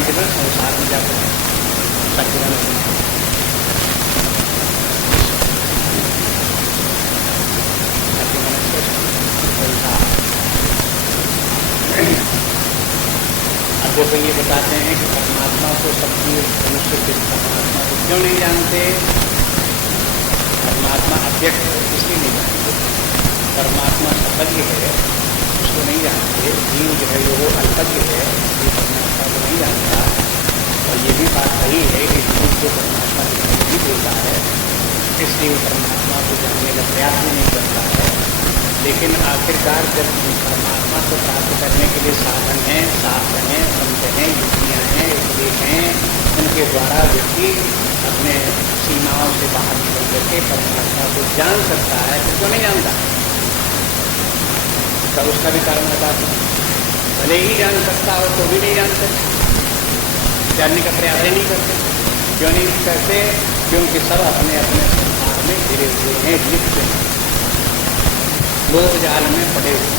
के बाद संसार में जाते हैं सर्वेयाम संसार। अब देखो ये बताते हैं कि परमात्मा को सब जीव मनुष्य के परमात्मा को क्यों नहीं जानते। परमात्मा अव्यक्त है इसलिए नहीं जानते। परमात्मा सफल्य है उसको नहीं जानते। जीव जो है वो अल्पज्ञ है ये परमात्मा को नहीं जानता। और ये भी बात सही है कि जीव को परमात्मा दिखाई नहीं देता है इसलिए परमात्मा को जानने का प्रयास भी नहीं करता है। लेकिन आखिरकार जब परमात्मा को प्राप्त करने के लिए साधन हैं शास्त्र हैं संत हैं युक्तियाँ हैं उपदेश हैं उनके द्वारा व्यक्ति अपने सीमाओं से बाहर निकल करके परमात्मा को जान सकता है तो क्यों नहीं जानता। तो उसका भी कारण बताते हैं। भले ही जान सकता हो तो भी नहीं जान सकते जानने का प्रयास ही नहीं करते। क्यों नहीं करते क्योंकि सब अपने अपने संसार में घिरे हुए हैं लिप्त हैं मोह जाल में पड़े हुए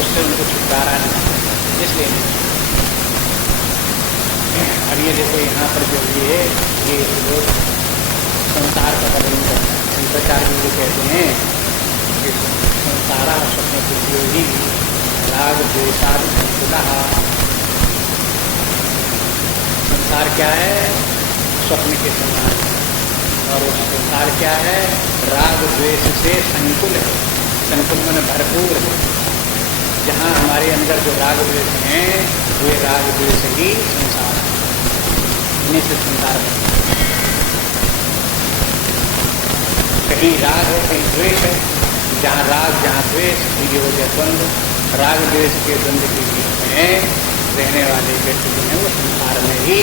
उससे उनको छुटकारा नहीं इसलिए नहीं। अब ये देखो यहाँ पर जो ये लोग संसार का वर्णन करते हैं शंकराचार्य जी कहते हैं कि संसारा स्वप्न बुद्धि राग द्वेषादि संकुला। संसार क्या है स्वप्न के समान और वो संसार क्या है राग द्वेष से संकुल है। संकुल मन भरपूर है। जहाँ हमारे अंदर जो राग द्वेष हैं वे राग द्वेष ही संसार है इन्हीं से संसार है। कहीं राग है कहीं द्वेष है। जहाँ राग जहाँ द्वेष ये हो जाए द्वंद्व राग द्वेष के द्वंद्व के बीच में रहने वाले व्यक्ति जो है वो संसार में ही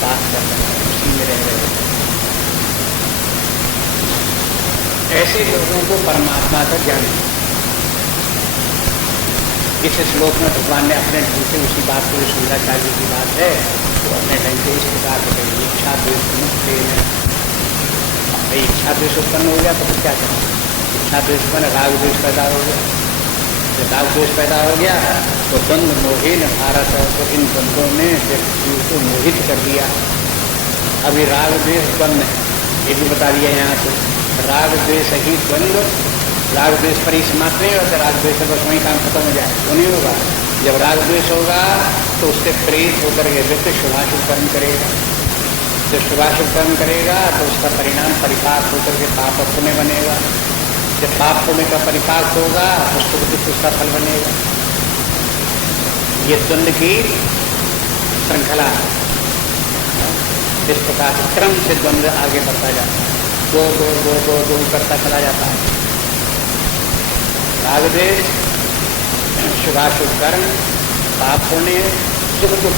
बात कर रहे हैं उसी में रह रहे हैं। ऐसे लोगों को परमात्मा का ज्ञान इस श्लोक में भगवान ने अपने ढंग से उसी बात को शंकराचार्य की बात है तो अपने ढंग से इस प्रकार से कही इच्छा द्वेष मुक्त भाई इच्छा द्वेष उत्पन्न हो गया तो फिर क्या करें। इच्छा द्वेष उत्पन्न राग द्वेष पैदा हो गया। जब राग द्वेष पैदा हो गया तो द्वंद्व मोहिन भारत तो इन द्वंद्वों ने व्यक्ति को मोहित कर दिया। अभी राग द्वेष द्वंद्व है ये भी बता दिया यहाँ से। राग द्वेष ही द्वंद्व राग द्वेष पर ही समाप्त नहीं होता। राग द्वेष बस वहीं काम खत्म हो जाए तो नहीं होगा। जब राग द्वेष होगा तो उससे प्रेरित होकर के व्यक्ति शुभाशुभ कर्म करेगा। जब शुभाशुभ कर्म करेगा तो उसका परिणाम परिपाक होकर के पाप पुण्य बनेगा। जब पाप पुण्य का परिपाक होगा तो सुख दुख उसका फल बनेगा। ये द्वंद्व की श्रृंखला है। इस प्रकार क्रम से द्वंद्व आगे बढ़ता जाता है। दो दो दो दो दो करता चला जाता है। राग द्वेष शुभाशुभ कर्म पाप पुण्य सुख दुख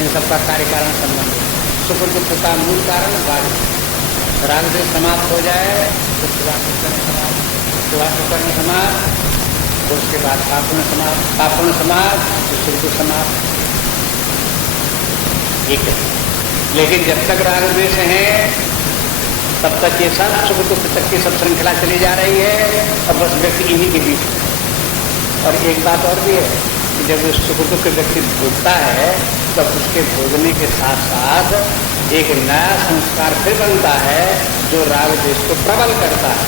इन सबका कार्य कारण संबंध है। सुख दुख का मूल कारण राग द्वेष समाप्त हो जाए तो शुभाशुभ कर्म समाप्त शुभाशुभ कर्म समाप्त तो उसके बाद पाप पुण्य समाप्त तो सुख दुख समाप्त। ठीक है लेकिन जब तक राग द्वेष है तब तक ये सब सुख दुख तक की सब श्रृंखला चली जा रही है और बस व्यक्ति इन्हीं के बीच। और एक बात और भी है कि जब सुख दुख व्यक्ति भोगता है तब उसके भोगने के साथ साथ एक नया संस्कार फिर बनता है जो राग द्वेष को प्रबल करता है,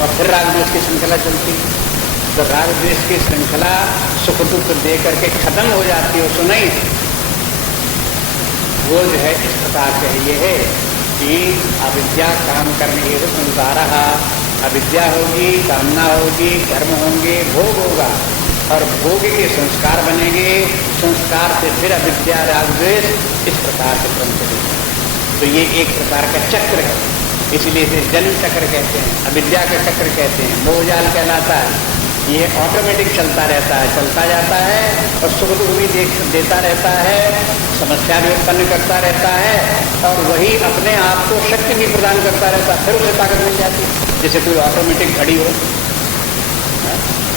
और फिर राग द्वेष की श्रृंखला चलती है। तो राग द्वेष की श्रृंखला सुख दुख दे करके खत्म हो जाती है, उसको नहीं, वो जो है इस प्रकार से ये है कि अविद्या काम करने के संसार, अविद्या होगी, कामना होगी, कर्म होंगे, भोग होगा, और भोग के संस्कार बनेंगे, संस्कार से फिर अविद्या राग द्वेष इस प्रकार से क्रम चलेगा। तो ये एक प्रकार का चक्र है, इसलिए इसे जन्म चक्र कहते हैं, अविद्या का चक्र कहते हैं, मोहजाल कहलाता है। ये ऑटोमेटिक चलता रहता है, चलता जाता है, और सुख दुख भी देता रहता है, समस्या भी उत्पन्न करता रहता है, और वही अपने आप को शक्ति भी प्रदान करता रहता है, फिर उसे ताकत मिल जाती है। जैसे कोई ऑटोमेटिक घड़ी हो,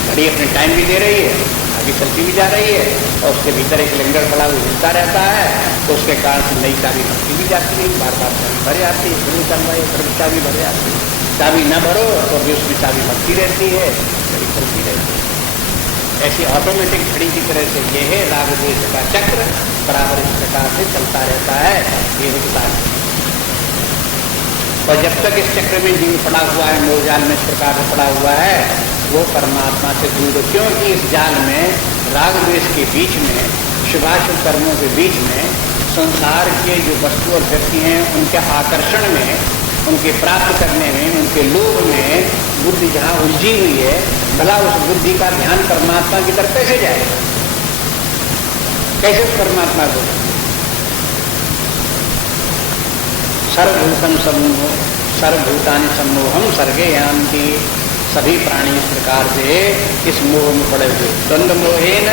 घड़ी अपने टाइम भी दे रही है, आगे चलती भी जा रही है, और उसके भीतर एक सिलेंडर खड़ा हुआ हिलता रहता है, तो उसके कारण से नई चाबी भरती भी जाती है, बार बार चाबी भर जाती है, फिर चलवाई, फिर चाबी भर जाती है, चाबी न भरो तो भी उसमें चाबी भरती रहती है, घड़ी चलती रहती है। ऐसी ऑटोमेटिक घड़ी की तरह से ये है राग द्वेष का चक्र, बराबर इस प्रकार से चलता रहता है, ये होता है। और जब तक इस चक्र में जीव पड़ा हुआ है, मोहजाल में इस प्रकार से पड़ा हुआ है, वो परमात्मा से दूर, क्योंकि इस जाल में राग द्वेष के बीच में, शुभाशुभ कर्मों के बीच में, संसार के जो वस्तु और व्यक्ति हैं उनके आकर्षण में, उनके प्राप्त करने में, उनके लोभ में बुद्धि जहाँ उलझी हुई है, भला उस बुद्धि का ध्यान परमात्मा की तरफ कैसे जाएगा, कैसे उस परमात्मा को? सर्वभूतम समूह, सर्वभूतानि सम्मोहम सर्गे यान्ति, सभी प्राणी इस प्रकार से इस मोह में पड़े हुए, द्वंद्व मोहेन,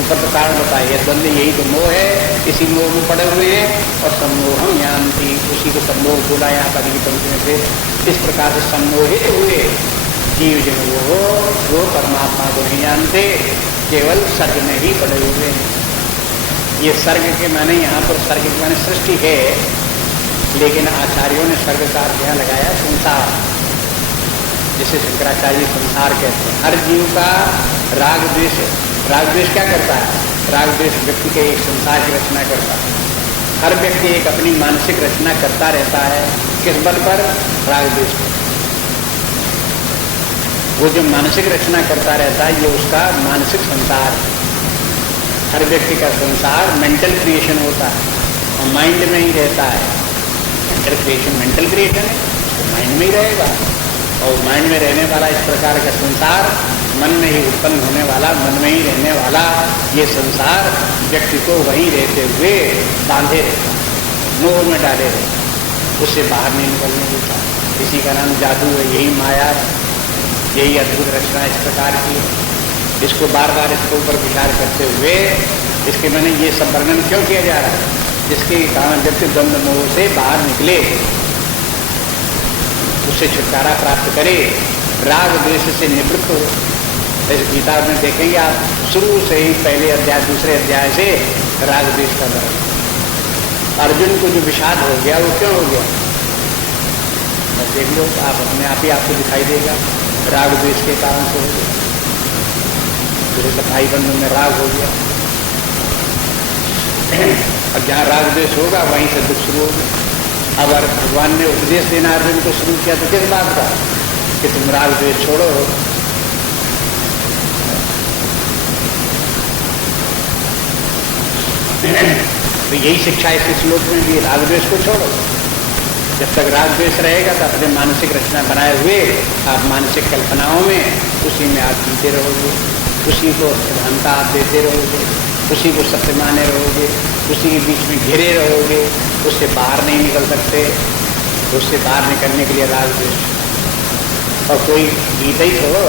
ऊपर का कारण बताइए, द्वंद्व यही तो मोह है, इसी मोह में पड़े हुए हैं, और सम्मोहम यान्ति, उसी को सम्मोह बोला यहाँ पर की पंक्ति में से। इस प्रकार से सम्मोहित हुए जीव जन वो परमात्मा को नहीं जानते, केवल सर्ग में ही पड़े हुए हैं। ये सर्ग के माने यहाँ पर सर्ग के माने सृष्टि है, लेकिन आचार्यों ने सर्ग का अर्थ यहाँ लगाया संसार, जिसे शंकराचार्य संसार कहते हैं। हर जीव का राग द्वेष, राग द्वेष क्या करता है? राग द्वेष व्यक्ति के एक संसार की रचना करता है। हर व्यक्ति एक अपनी मानसिक रचना करता रहता है, किस बल पर? राग द्वेष पर। वो जो मानसिक रचना करता रहता है, ये उसका मानसिक संसार है। हर व्यक्ति का संसार मेंटल क्रिएशन होता है, और माइंड में ही रहता है। मेंटल क्रिएशन है, तो माइंड में ही रहेगा, और माइंड में रहने वाला इस प्रकार का संसार, मन में ही उत्पन्न होने वाला, मन में ही रहने वाला ये संसार व्यक्ति को वहीं रहते हुए बांधे रहता, मोह में डाले रहता, उससे बाहर नहीं निकलने देता। इसी का नाम जादू है, यही माया, यही अद्भुत रचना इस प्रकार की है। इसको बार बार इसके ऊपर विचार करते हुए इसके मैंने ये सब वर्णन क्यों किया जा रहा है, जिसके कारण व्यक्ति द्वंद्व मोह से बाहर निकले, उससे छुटकारा प्राप्त करे, राग द्वेष से निवृत्त हो। इस गीता में देखेंगे आप, शुरू से ही पहले अध्याय दूसरे अध्याय से राग द्वेष का वर्णन। अर्जुन को जो विषाद हो गया वो क्यों हो गया? बस देख लो आप, अपने आप ही आपको दिखाई देगा, राग द्वेष के कारण से हो गया। तो भाई बंधु में राग हो गया, अब जहाँ राग द्वेष होगा वहीं से दुख शुरू होगा। अब अगर भगवान ने उपदेश देना अर्जुन को शुरू किया तो किस बात का, कि तुम राग द्वेष छोड़ो। तो यही शिक्षा इस श्लोक में भी, राग द्वेष को छोड़ो। जब तक राग द्वेष रहेगा तो अपने मानसिक रचना बनाए हुए आप मानसिक कल्पनाओं में उसी में आप जीते रहोगे, उसी को प्रधानता आप देते रहोगे, उसी को सत्य माने रहोगे, उसी के बीच में घिरे रहोगे, उससे बाहर नहीं निकल सकते। उससे बाहर निकलने के लिए राग द्वेष, और कोई गीता ही छोड़ो,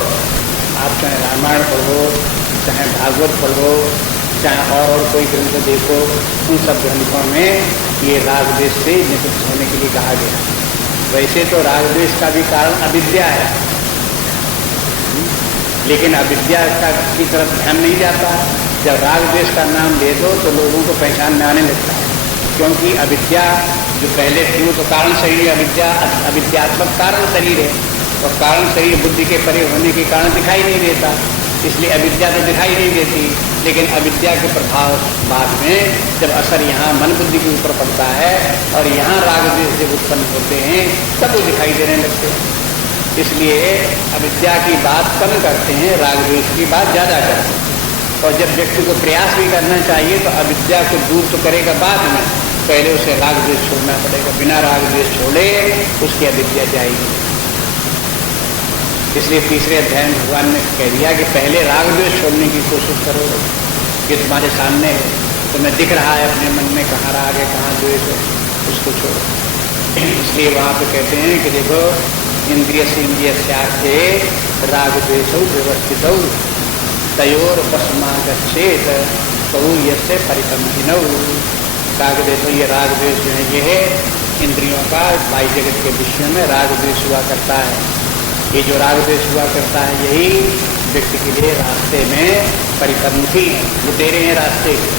आप चाहे रामायण पढ़ो, चाहे भागवत पढ़ो, चाहे और कोई ग्रंथ देखो, उन सब ग्रंथों में ये राग द्वेष से निवृत्त होने के लिए कहा गया। वैसे तो राग द्वेष का भी कारण अविद्या है, लेकिन अविद्या की तरफ ध्यान नहीं जाता। जब राग द्वेष का नाम ले दो तो लोगों को पहचान में आने लगता है, क्योंकि अविद्या जो पहले थी वो तो कारण शरीर, अविद्या अविद्यात्मक कारण शरीर है, और कारण शरीर बुद्धि के परे होने के कारण दिखाई नहीं देता। इसलिए अविद्या तो दिखाई नहीं देती, लेकिन अविद्या के प्रभाव बाद में जब असर यहाँ मन बुद्धि के ऊपर पड़ता है और यहाँ राग द्वेष जब उत्पन्न होते हैं तब वो दिखाई देने लगते हैं। इसलिए अविद्या की बात कम करते हैं, राग द्वेष की बात ज़्यादा करते हैं। और जब व्यक्ति को प्रयास भी करना चाहिए तो अविद्या को दूर तो करेगा बाद में, पहले उसे राग द्वेष छोड़ना पड़ेगा। बिना राग द्वेष छोड़े उसकी अविद्या जाएगी। इसलिए तीसरे अध्याय में भगवान ने कह दिया कि पहले राग द्वेष छोड़ने की कोशिश करो। ये तुम्हारे सामने है, तुम्हें दिख रहा है अपने मन में कहाँ राग है कहाँ द्वेष है, उसको छोड़ो। इसलिए वहाँ पे कहते हैं कि देखो इंद्रिय से इंद्रिय त्यागे राग द्वेष व्यवस्थित तयोर पश्चिमागच्छेत बहु यसे परिपंथिनौ। राग द्वेष, ये राग द्वेष जो है ये है इंद्रियों का बाह्य जगत के विषय में राग द्वेष हुआ करता है। ये जो राग द्वेष हुआ करता है यही व्यक्ति के लिए रास्ते में परिपंथी है, लुटेरे हैं रास्ते के।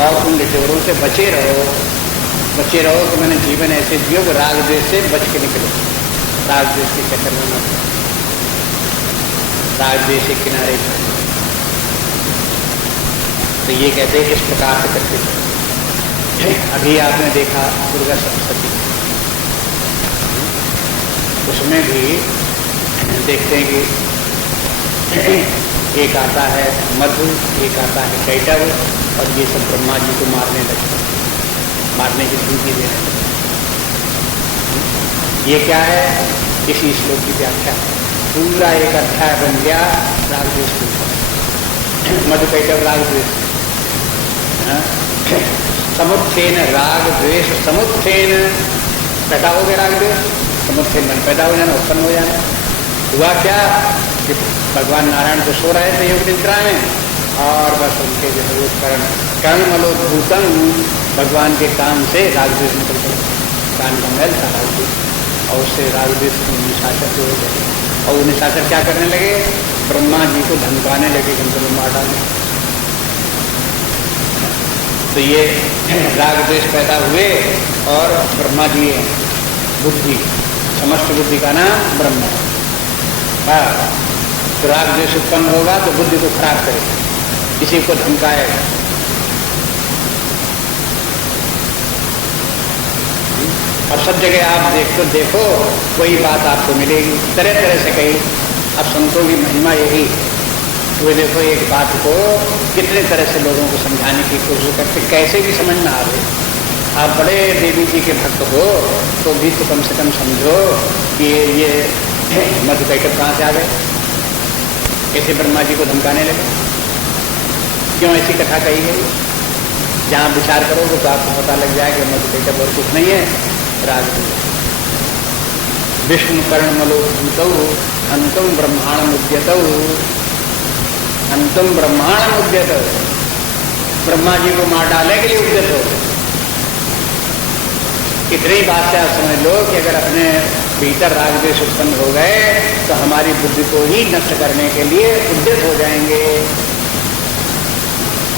और उन लुटेरों से बचे रहो। बचे रहो तो मैंने जीवन ऐसे जियो कि राग द्वेष से बच के निकलो, राग द्वेष के चक्कर में मत, राग द्वेष के किनारे चलो। तो ये कहते हैं इस प्रकार से करके चलो। अभी आपने देखा दुर्गा सप्तशती, उसमें भी देखते हैं कि एक आता है मधु, एक आता है कैटव, और ये सब ब्रह्मा जी को मारने लगते हैं, मारने की धमकी देने लगते हैं। ये क्या है? इसी श्लोक की व्याख्या है। पूरा एक अध्याय बन गया राग द्वेष के ऊपर। मधु कैटव राग द्वेष, समुत्थेन राग द्वेष समुत्थेन, पैदा हो गया राग द्वेष, समुत्थेन मन पैदा हो जाना, उत्पन्न हो जाना। हुआ क्या कि भगवान नारायण तो सो रहे थे योग निद्रा में, और बस उनके जो है कर्णमलोद्भूतम, भगवान के काम से राग द्वेष निकल गए। कान का मैल था राग द्वेष, और उससे राग द्वेष निशाचर हो गए। और वो निशाचर क्या करने लगे? ब्रह्मा जी को धमकाने लगे कि उनको मार डालें। तो ये राग द्वेष पैदा हुए, और ब्रह्मा जी बुद्धि, समस्त बुद्धि का नाम ब्रह्म है। तो राग द्वेष उत्पन्न होगा तो बुद्धि को खराब करेगा, किसी को धमकाएगा। और सब जगह आप देखो वही बात आपको मिलेगी, तरह तरह से कही। अब संतों की महिमा यही, वे देखो एक बात को कितने तरह से लोगों को समझाने की कोशिश करते, कैसे भी समझ में आवे। आप बड़े देवी जी के भक्त हो तो भी तो कम से कम समझो कि ये मधु कैटव कहाँ से आ गए, कैसे ब्रह्मा जी को धमकाने लगे, क्यों ऐसी कथा कही गई। जहाँ विचार करोगे तो आपको पता लग जाएगा मधु कैटव और कुछ नहीं है, राग द्वेष। विष्णु कर्णमलोद्भूतौ अंतम ब्रह्मांड मुद्यतौ, अंतम ब्रह्मांड मुद्यतौ, ब्रह्मा जी को मार डालने के लिए उद्यत हो। इतनी बात से आप समझ लो कि अगर अपने भीतर राग द्वेष उत्पन्न हो गए तो हमारी बुद्धि को ही नष्ट करने के लिए उद्यत हो जाएंगे।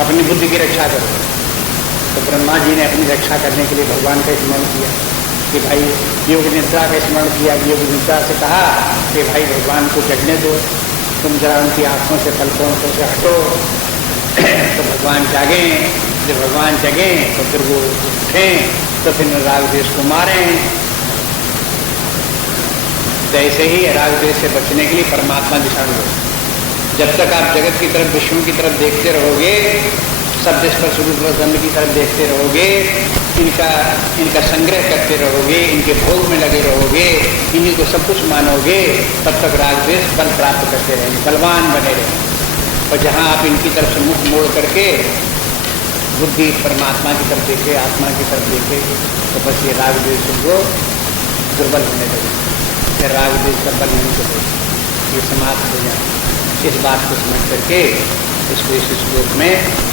अपनी बुद्धि की रक्षा करो। तो ब्रह्मा जी ने अपनी रक्षा करने के लिए भगवान का स्मरण किया कि भाई योग निद्रा का स्मरण किया। योग निद्रा से कहा कि भाई भगवान को जगने दो, तुम जरा उनकी आंखों से पलकों से हटो। तो भगवान जागे, जब भगवान जगे तो फिर वो उठें, तो फिर राग द्वेष को मारें। तो ऐसे ही राग द्वेष से बचने के लिए परमात्मा दिशा लो। जब तक आप जगत की तरफ, विष्णु की तरफ देखते रहोगे, शब्द स्पर्श रूप रस की तरफ देखते रहोगे, इनका संग्रह करते रहोगे, इनके भोग में लगे रहोगे, इन्हीं को सब कुछ मानोगे, तब तक राग द्वेष बल प्राप्त करते रहेंगे, बलवान बने रहेंगे। और जहाँ आप इनकी तरफ से मुख मोड़ करके बुद्धि परमात्मा की तरफ देखे, आत्मा की तरफ देखे, तो बस ये राग द्वेष को दुर्बल होने लगे, फिर राग द्वेष का बल नहीं चले, ये समाप्त हो जाए। इस बात को समझ करके इसको इस श्लोक में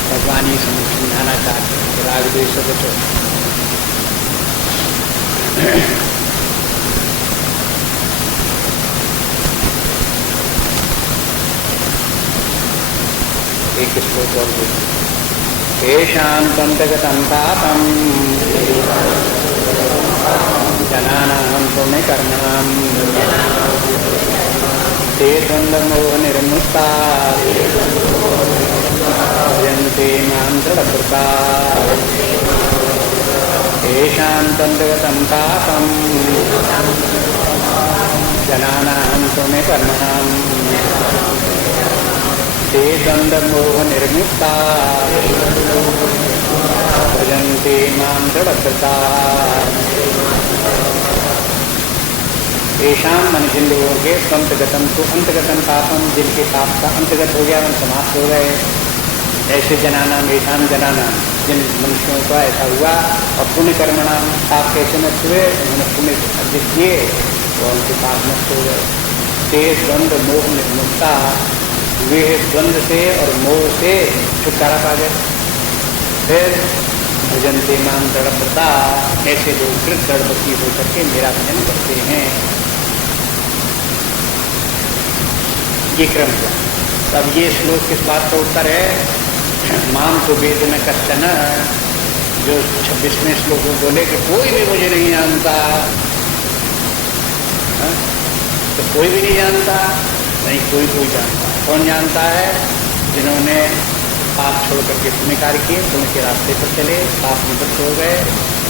भगवान ये समझाना चाहते हैं कि राग द्वेष से बचो। एक श्लोक और देखिए। तेषां त्वन्तगतं पापं जनानां पुण्यकर्मणां ते द्वन्द्वमोह निर्मुक्ता भजन्ते मां दृढव्रता येषां तन्द्रगतं तापं जनानां त्वमेव कर्मणां ते द्वन्द्वमोह निर्मुक्ता भजन्ते मां दृढव्रता येषां मन जिन लोगों के स्वंतगतम तो अंतगतम पापम जिनके पाप का अंतगत हो गया, समाप्त हो गए, ऐसे जनानाम येषां जनानाम जिन मनुष्यों का ऐसा हुआ। और पुण्य कर्मणाम पाप कैसे नष्ट हुए, उन्होंने पुण्य अर्जित किए तो उनके पाप नष्ट हो गए। ते द्वंद्व मोह निर्मुक्ता, वे द्वंद्व से और मोह से छुटकारा पा गए। फिर भजन्ते मां दृढव्रता, ऐसे लोग कृत दृढ़व्रती होकर के मेरा भजन करते हैं। ये क्रम है। तब ये श्लोक किस बात का उत्तर है? माम तो वेद न कश्चन, जो 26वें श्लोक में बोले कि कोई भी मुझे नहीं जानता, तो कोई भी नहीं जानता, नहीं कोई जानता। कौन जानता है? जिन्होंने पाप छोड़ करके पुण्य कार्य किए, पुण्य के रास्ते पर चले, पाप निवृत्त हो गए,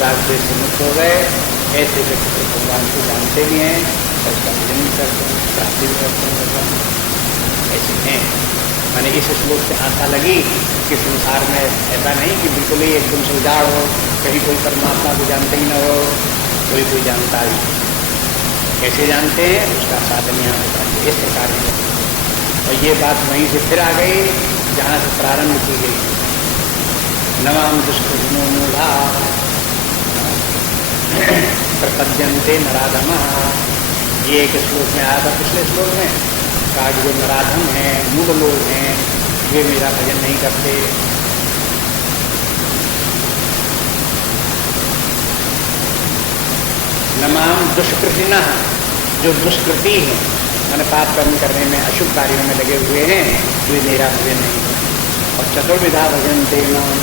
राग द्वेष से मुक्त हो गए, ऐसे व्यक्ति भगवान को जानते भी हैं और उसका भजन भी करते हैं, प्राप्ति भी करते हैं भगवान। ऐसे हैं। मैंने इस श्लोक से आशा लगी कि संसार में ऐसा नहीं कि बिल्कुल ही एकदम से उजाड़ हो, कहीं कोई परमात्मा को जानते ही न हो, कोई जानता ही। कैसे जानते हैं उसका साधन यहाँ बताइए इस प्रकार से। और ये बात वहीं से फिर आ गई जहाँ से प्रारंभ की गई, नमाम दुष्कृतिनो मूढ़ा प्रपद्यन्ते नराधमः। ये एक श्लोक में आया था, पिछले श्लोक में कहा जो नराधम हैं, मूढ़ लोग हैं, वे मेरा भजन नहीं करते। नमाम दुष्कृतिना, जो दुष्कृति है मैंने पाप कर्म करने में, अशुभ कार्यों में लगे हुए हैं, वे मेरा भजन नहीं करते। और चतुर्विधा भजन ते नाम,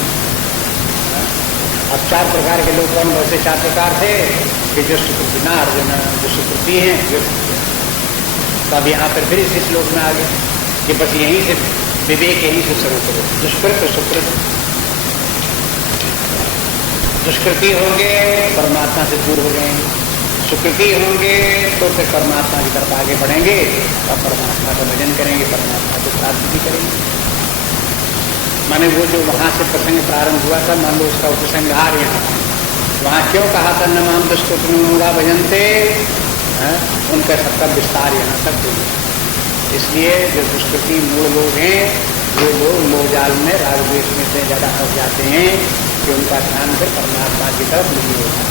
अब 4 प्रकार के लोग कौन? वैसे 4 प्रकार थे कि जो सुकृतिना अर्जुन, जो सुकृति हैं जो। तो अब यहाँ पर फिर इस श्लोक में आ गए कि बस यहीं से विवेक यहीं से शुरू करो। दुष्कृत सुकृत, दुष्कृति होंगे परमात्मा से दूर हो गए, सुकृति होंगे तो फिर परमात्मा की तरफ आगे बढ़ेंगे और परमात्मा का भजन करेंगे, परमात्मा को प्राप्त भी करेंगे। माने वो जो वहां से प्रसंग प्रारंभ हुआ था, मान लो उसका उपसंहार यहाँ, वहां क्यों कहा था नमाम दुष्कृतिनो भजन्ते, उनका सबका विस्तार यहाँ तक हो गया। इसलिए जो दुष्कृति मूल लोग हैं, वो लोग मोहजाल में, राग द्वेष में से ज्यादा फंस जाते हैं कि उनका ध्यान फिर परमात्मा की तरफ नहीं होता।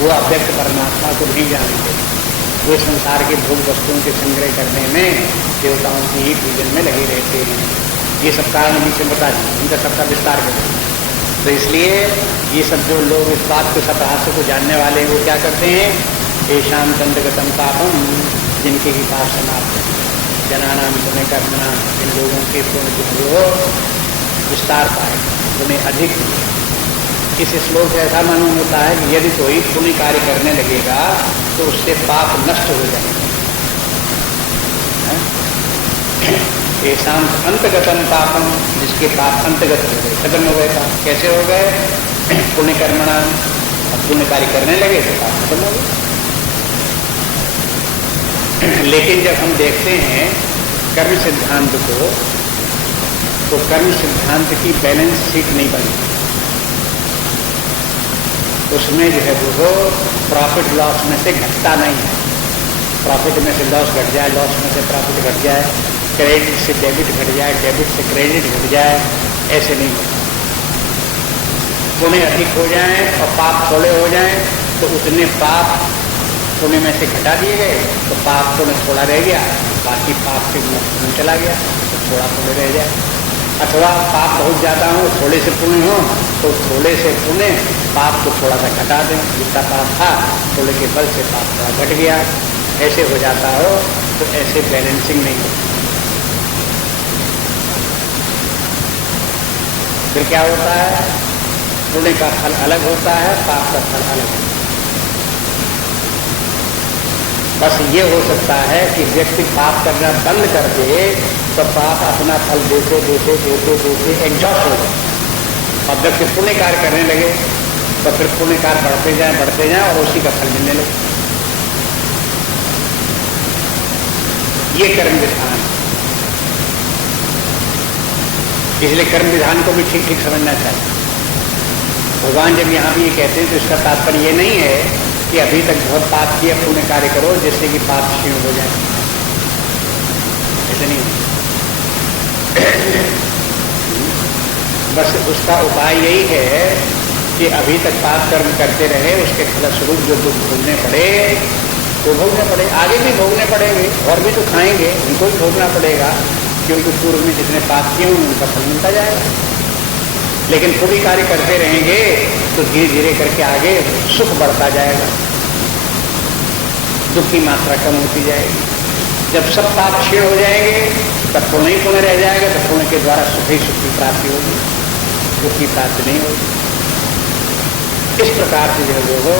वो अव्यक्त परमात्मा को नहीं जानते, वो संसार के भोग वस्तुओं के संग्रह करने में, देवताओं की ही पूजन में लगे रहते हैं। ये सब कारण नीचे बता दी, उनका सबका विस्तार करें। तो इसलिए ये सब जो लोग इस बात को, सब रहस्य को जानने वाले हैं, वो क्या करते हैं? येषां तन्द्रगतं पापम, जिनके ही पाप समाप्त है, जनानां पुण्य कर्मणां, जिन लोगों के पुण्य जो हो विस्तार पाए, उन्हें अधिक। इस श्लोक से ऐसा मालूम होता है कि यदि कोई पुण्य कार्य करने लगेगा तो उससे पाप नष्ट हो जाएगा। येषां अंतगतं पापम, जिसके पाप अंतगत हो गए, खत्म हो गए पाप। कैसे हो गए? पुण्य कर्मणां, अब पुण्य कार्य करने लगे तो पाप खत्म हो गए। लेकिन जब हम देखते हैं कर्म सिद्धांत को, तो कर्म सिद्धांत की बैलेंस शीट नहीं बनी। उसमें जो है वो प्रॉफिट लॉस में से घटता नहीं है। प्रॉफिट में से लॉस घट जाए, लॉस में से प्रॉफिट घट जाए, क्रेडिट से डेबिट घट जाए, डेबिट से क्रेडिट घट जाए, ऐसे नहीं होता। पुण्य अधिक हो जाए और पाप थोड़े हो जाए तो उतने पाप पुण्य में से घटा दिए गए, तो पाप पुण्य थोड़ा रह गया, बाकी पाप के में चला गया तो थोड़ा पुण्य रह जाए। अथवा पाप बहुत ज़्यादा हो, थोड़े से पुण्य हो, तो थोड़े से पुण्य पाप को थोड़ा सा घटा दें। जितना पाप था थोड़े के बल से पाप थोड़ा घट गया, ऐसे हो जाता हो तो ऐसे बैलेंसिंग नहीं होती। फिर क्या होता है? पुण्य का फल अलग होता है, पाप का फल अलग होता है। बस ये हो सकता है कि व्यक्ति पाप करना बंद कर दे तो पाप अपना फल देते देते देते देते एग्जॉस्ट हो जाए और व्यक्ति पुण्य कार्य करने लगे तो फिर पुण्य कार्य बढ़ते जाए और उसी का फल मिलने लगे। ये कर्म विधान, इसलिए कर्म विधान को भी ठीक ठीक समझना चाहिए। भगवान जब यहाँ भी ये कहते हैं तो इसका तात्पर्य ये नहीं है कि अभी तक बहुत पाप किया पुण्य कार्य करो जिससे कि पाप क्षीण हो जाए, ऐसे नहीं। बस उसका उपाय यही है कि अभी तक पाप कर्म करते रहे, उसके फलस्वरूप जो दुख भोगने पड़े वो भोगने पड़े, आगे भी भोगने पड़ेंगे और भी तो खाएंगे, उनको भी भोगना पड़ेगा क्योंकि पूर्व में जितने पाप किए उनका फल मिलता जाएगा। लेकिन पुण्य कार्य करते रहेंगे तो धीरे धीरे करके आगे सुख बढ़ता जाएगा, दुख की मात्रा कम होती जाएगी। जब सब पाप क्षीण हो जाएंगे तब पुण्य ही पुण्य रह जाएगा, तो पुण्य के द्वारा सुख ही सुख की प्राप्ति होगी, दुख की प्राप्ति नहीं होगी। इस प्रकार से जो हो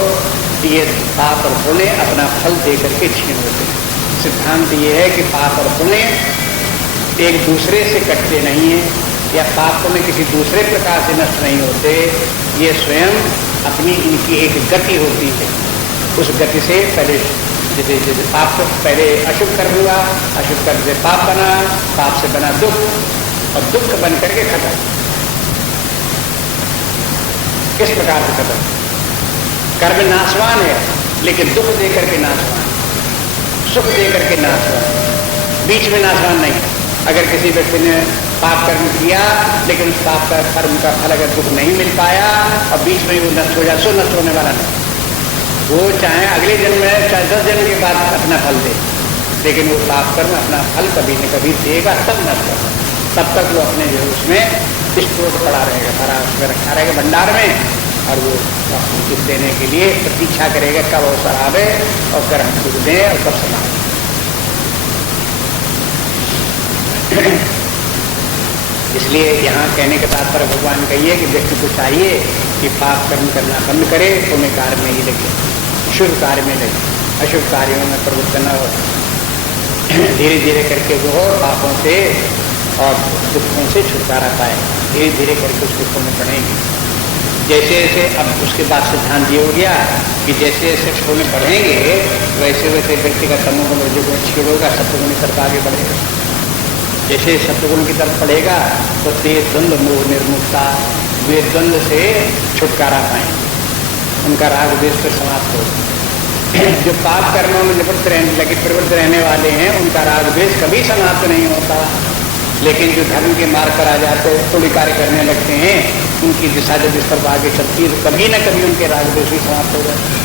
ये पाप और पुण्य अपना फल दे करके क्षीण होते हैं। सिद्धांत ये है कि पाप और पुण्य एक दूसरे से कटते नहीं है या पाप पुण्य किसी दूसरे प्रकार से नष्ट नहीं होते, ये स्वयं अपनी इनकी एक गति होती है। उस गति से पहले जैसे पाप पहले अशुभ कर्म हुआ, अशुभ कर्म से पाप बना, पाप से बना दुख और दुख बन करके खत्म। किस प्रकार से खत्म? कर्म नाशवान है लेकिन दुख दे करके नाशवान, सुख दे करके नाशवान, बीच में नाशवान नहीं। अगर किसी व्यक्ति ने पाप कर्म किया लेकिन उस पाप का कर्म का फल अगर दुख नहीं मिल पाया और बीच में वो नष्ट हो जाए, सो नष्ट होने वाला नहीं। वो चाहे अगले जन्म में, चाहे 10 जन्म के बाद अपना फल दे, लेकिन वो पाप कर्म अपना फल कभी न कभी देगा, तब नष्ट होगा। तब तक वो अपने जो उसमें स्टोर पड़ा रहेगा, भरा उसमें रखा रहेगा भंडार में, और वो दुख देने के लिए प्रतीक्षा करेगा कब अवसर आवे और कर्म दुख दे और कब समाप्त। इसलिए यहाँ कहने के तात्पर्य भगवान कहिए कि व्यक्ति को चाहिए कि पाप कर्म करना बंद करे, पुण्य कार्य में ही लगे, शुभ कार्य में लगे, अशुभ कार्यों में प्रवृत्त न हो। धीरे धीरे करके वो पापों से और दुखों से छुटकारा पाए, धीरे धीरे करके उसको पुण्य बढ़ेंगे। जैसे जैसे अब उसके बाद सिद्धांत ये हो गया कि जैसे जैसे पुण्य बढ़ेंगे वैसे वैसे व्यक्ति का तमोगुण रजोगुण क्षीण होगा, सत्वगुण की तरफ आगे बढ़ेगा। जैसे सत्वगुण की तरफ बढ़ेगा तो तेज द्वंद्व मोह निर्मुक्ता, वे द्वंद्व से छुटकारा पाएंगे, उनका राग द्वेष पर समाप्त होगा। जो पाप कर्मों में प्रवृत्त रहने वाले हैं उनका राग द्वेष कभी समाप्त नहीं होता, लेकिन जो धर्म के मार्ग पर आ जाते हैं, पुण्य कार्य करने लगते हैं, उनकी दिशा जब इस तरफ आगे चलती है तो कभी न कभी उनके राग द्वेष भी समाप्त हो जाते हैं।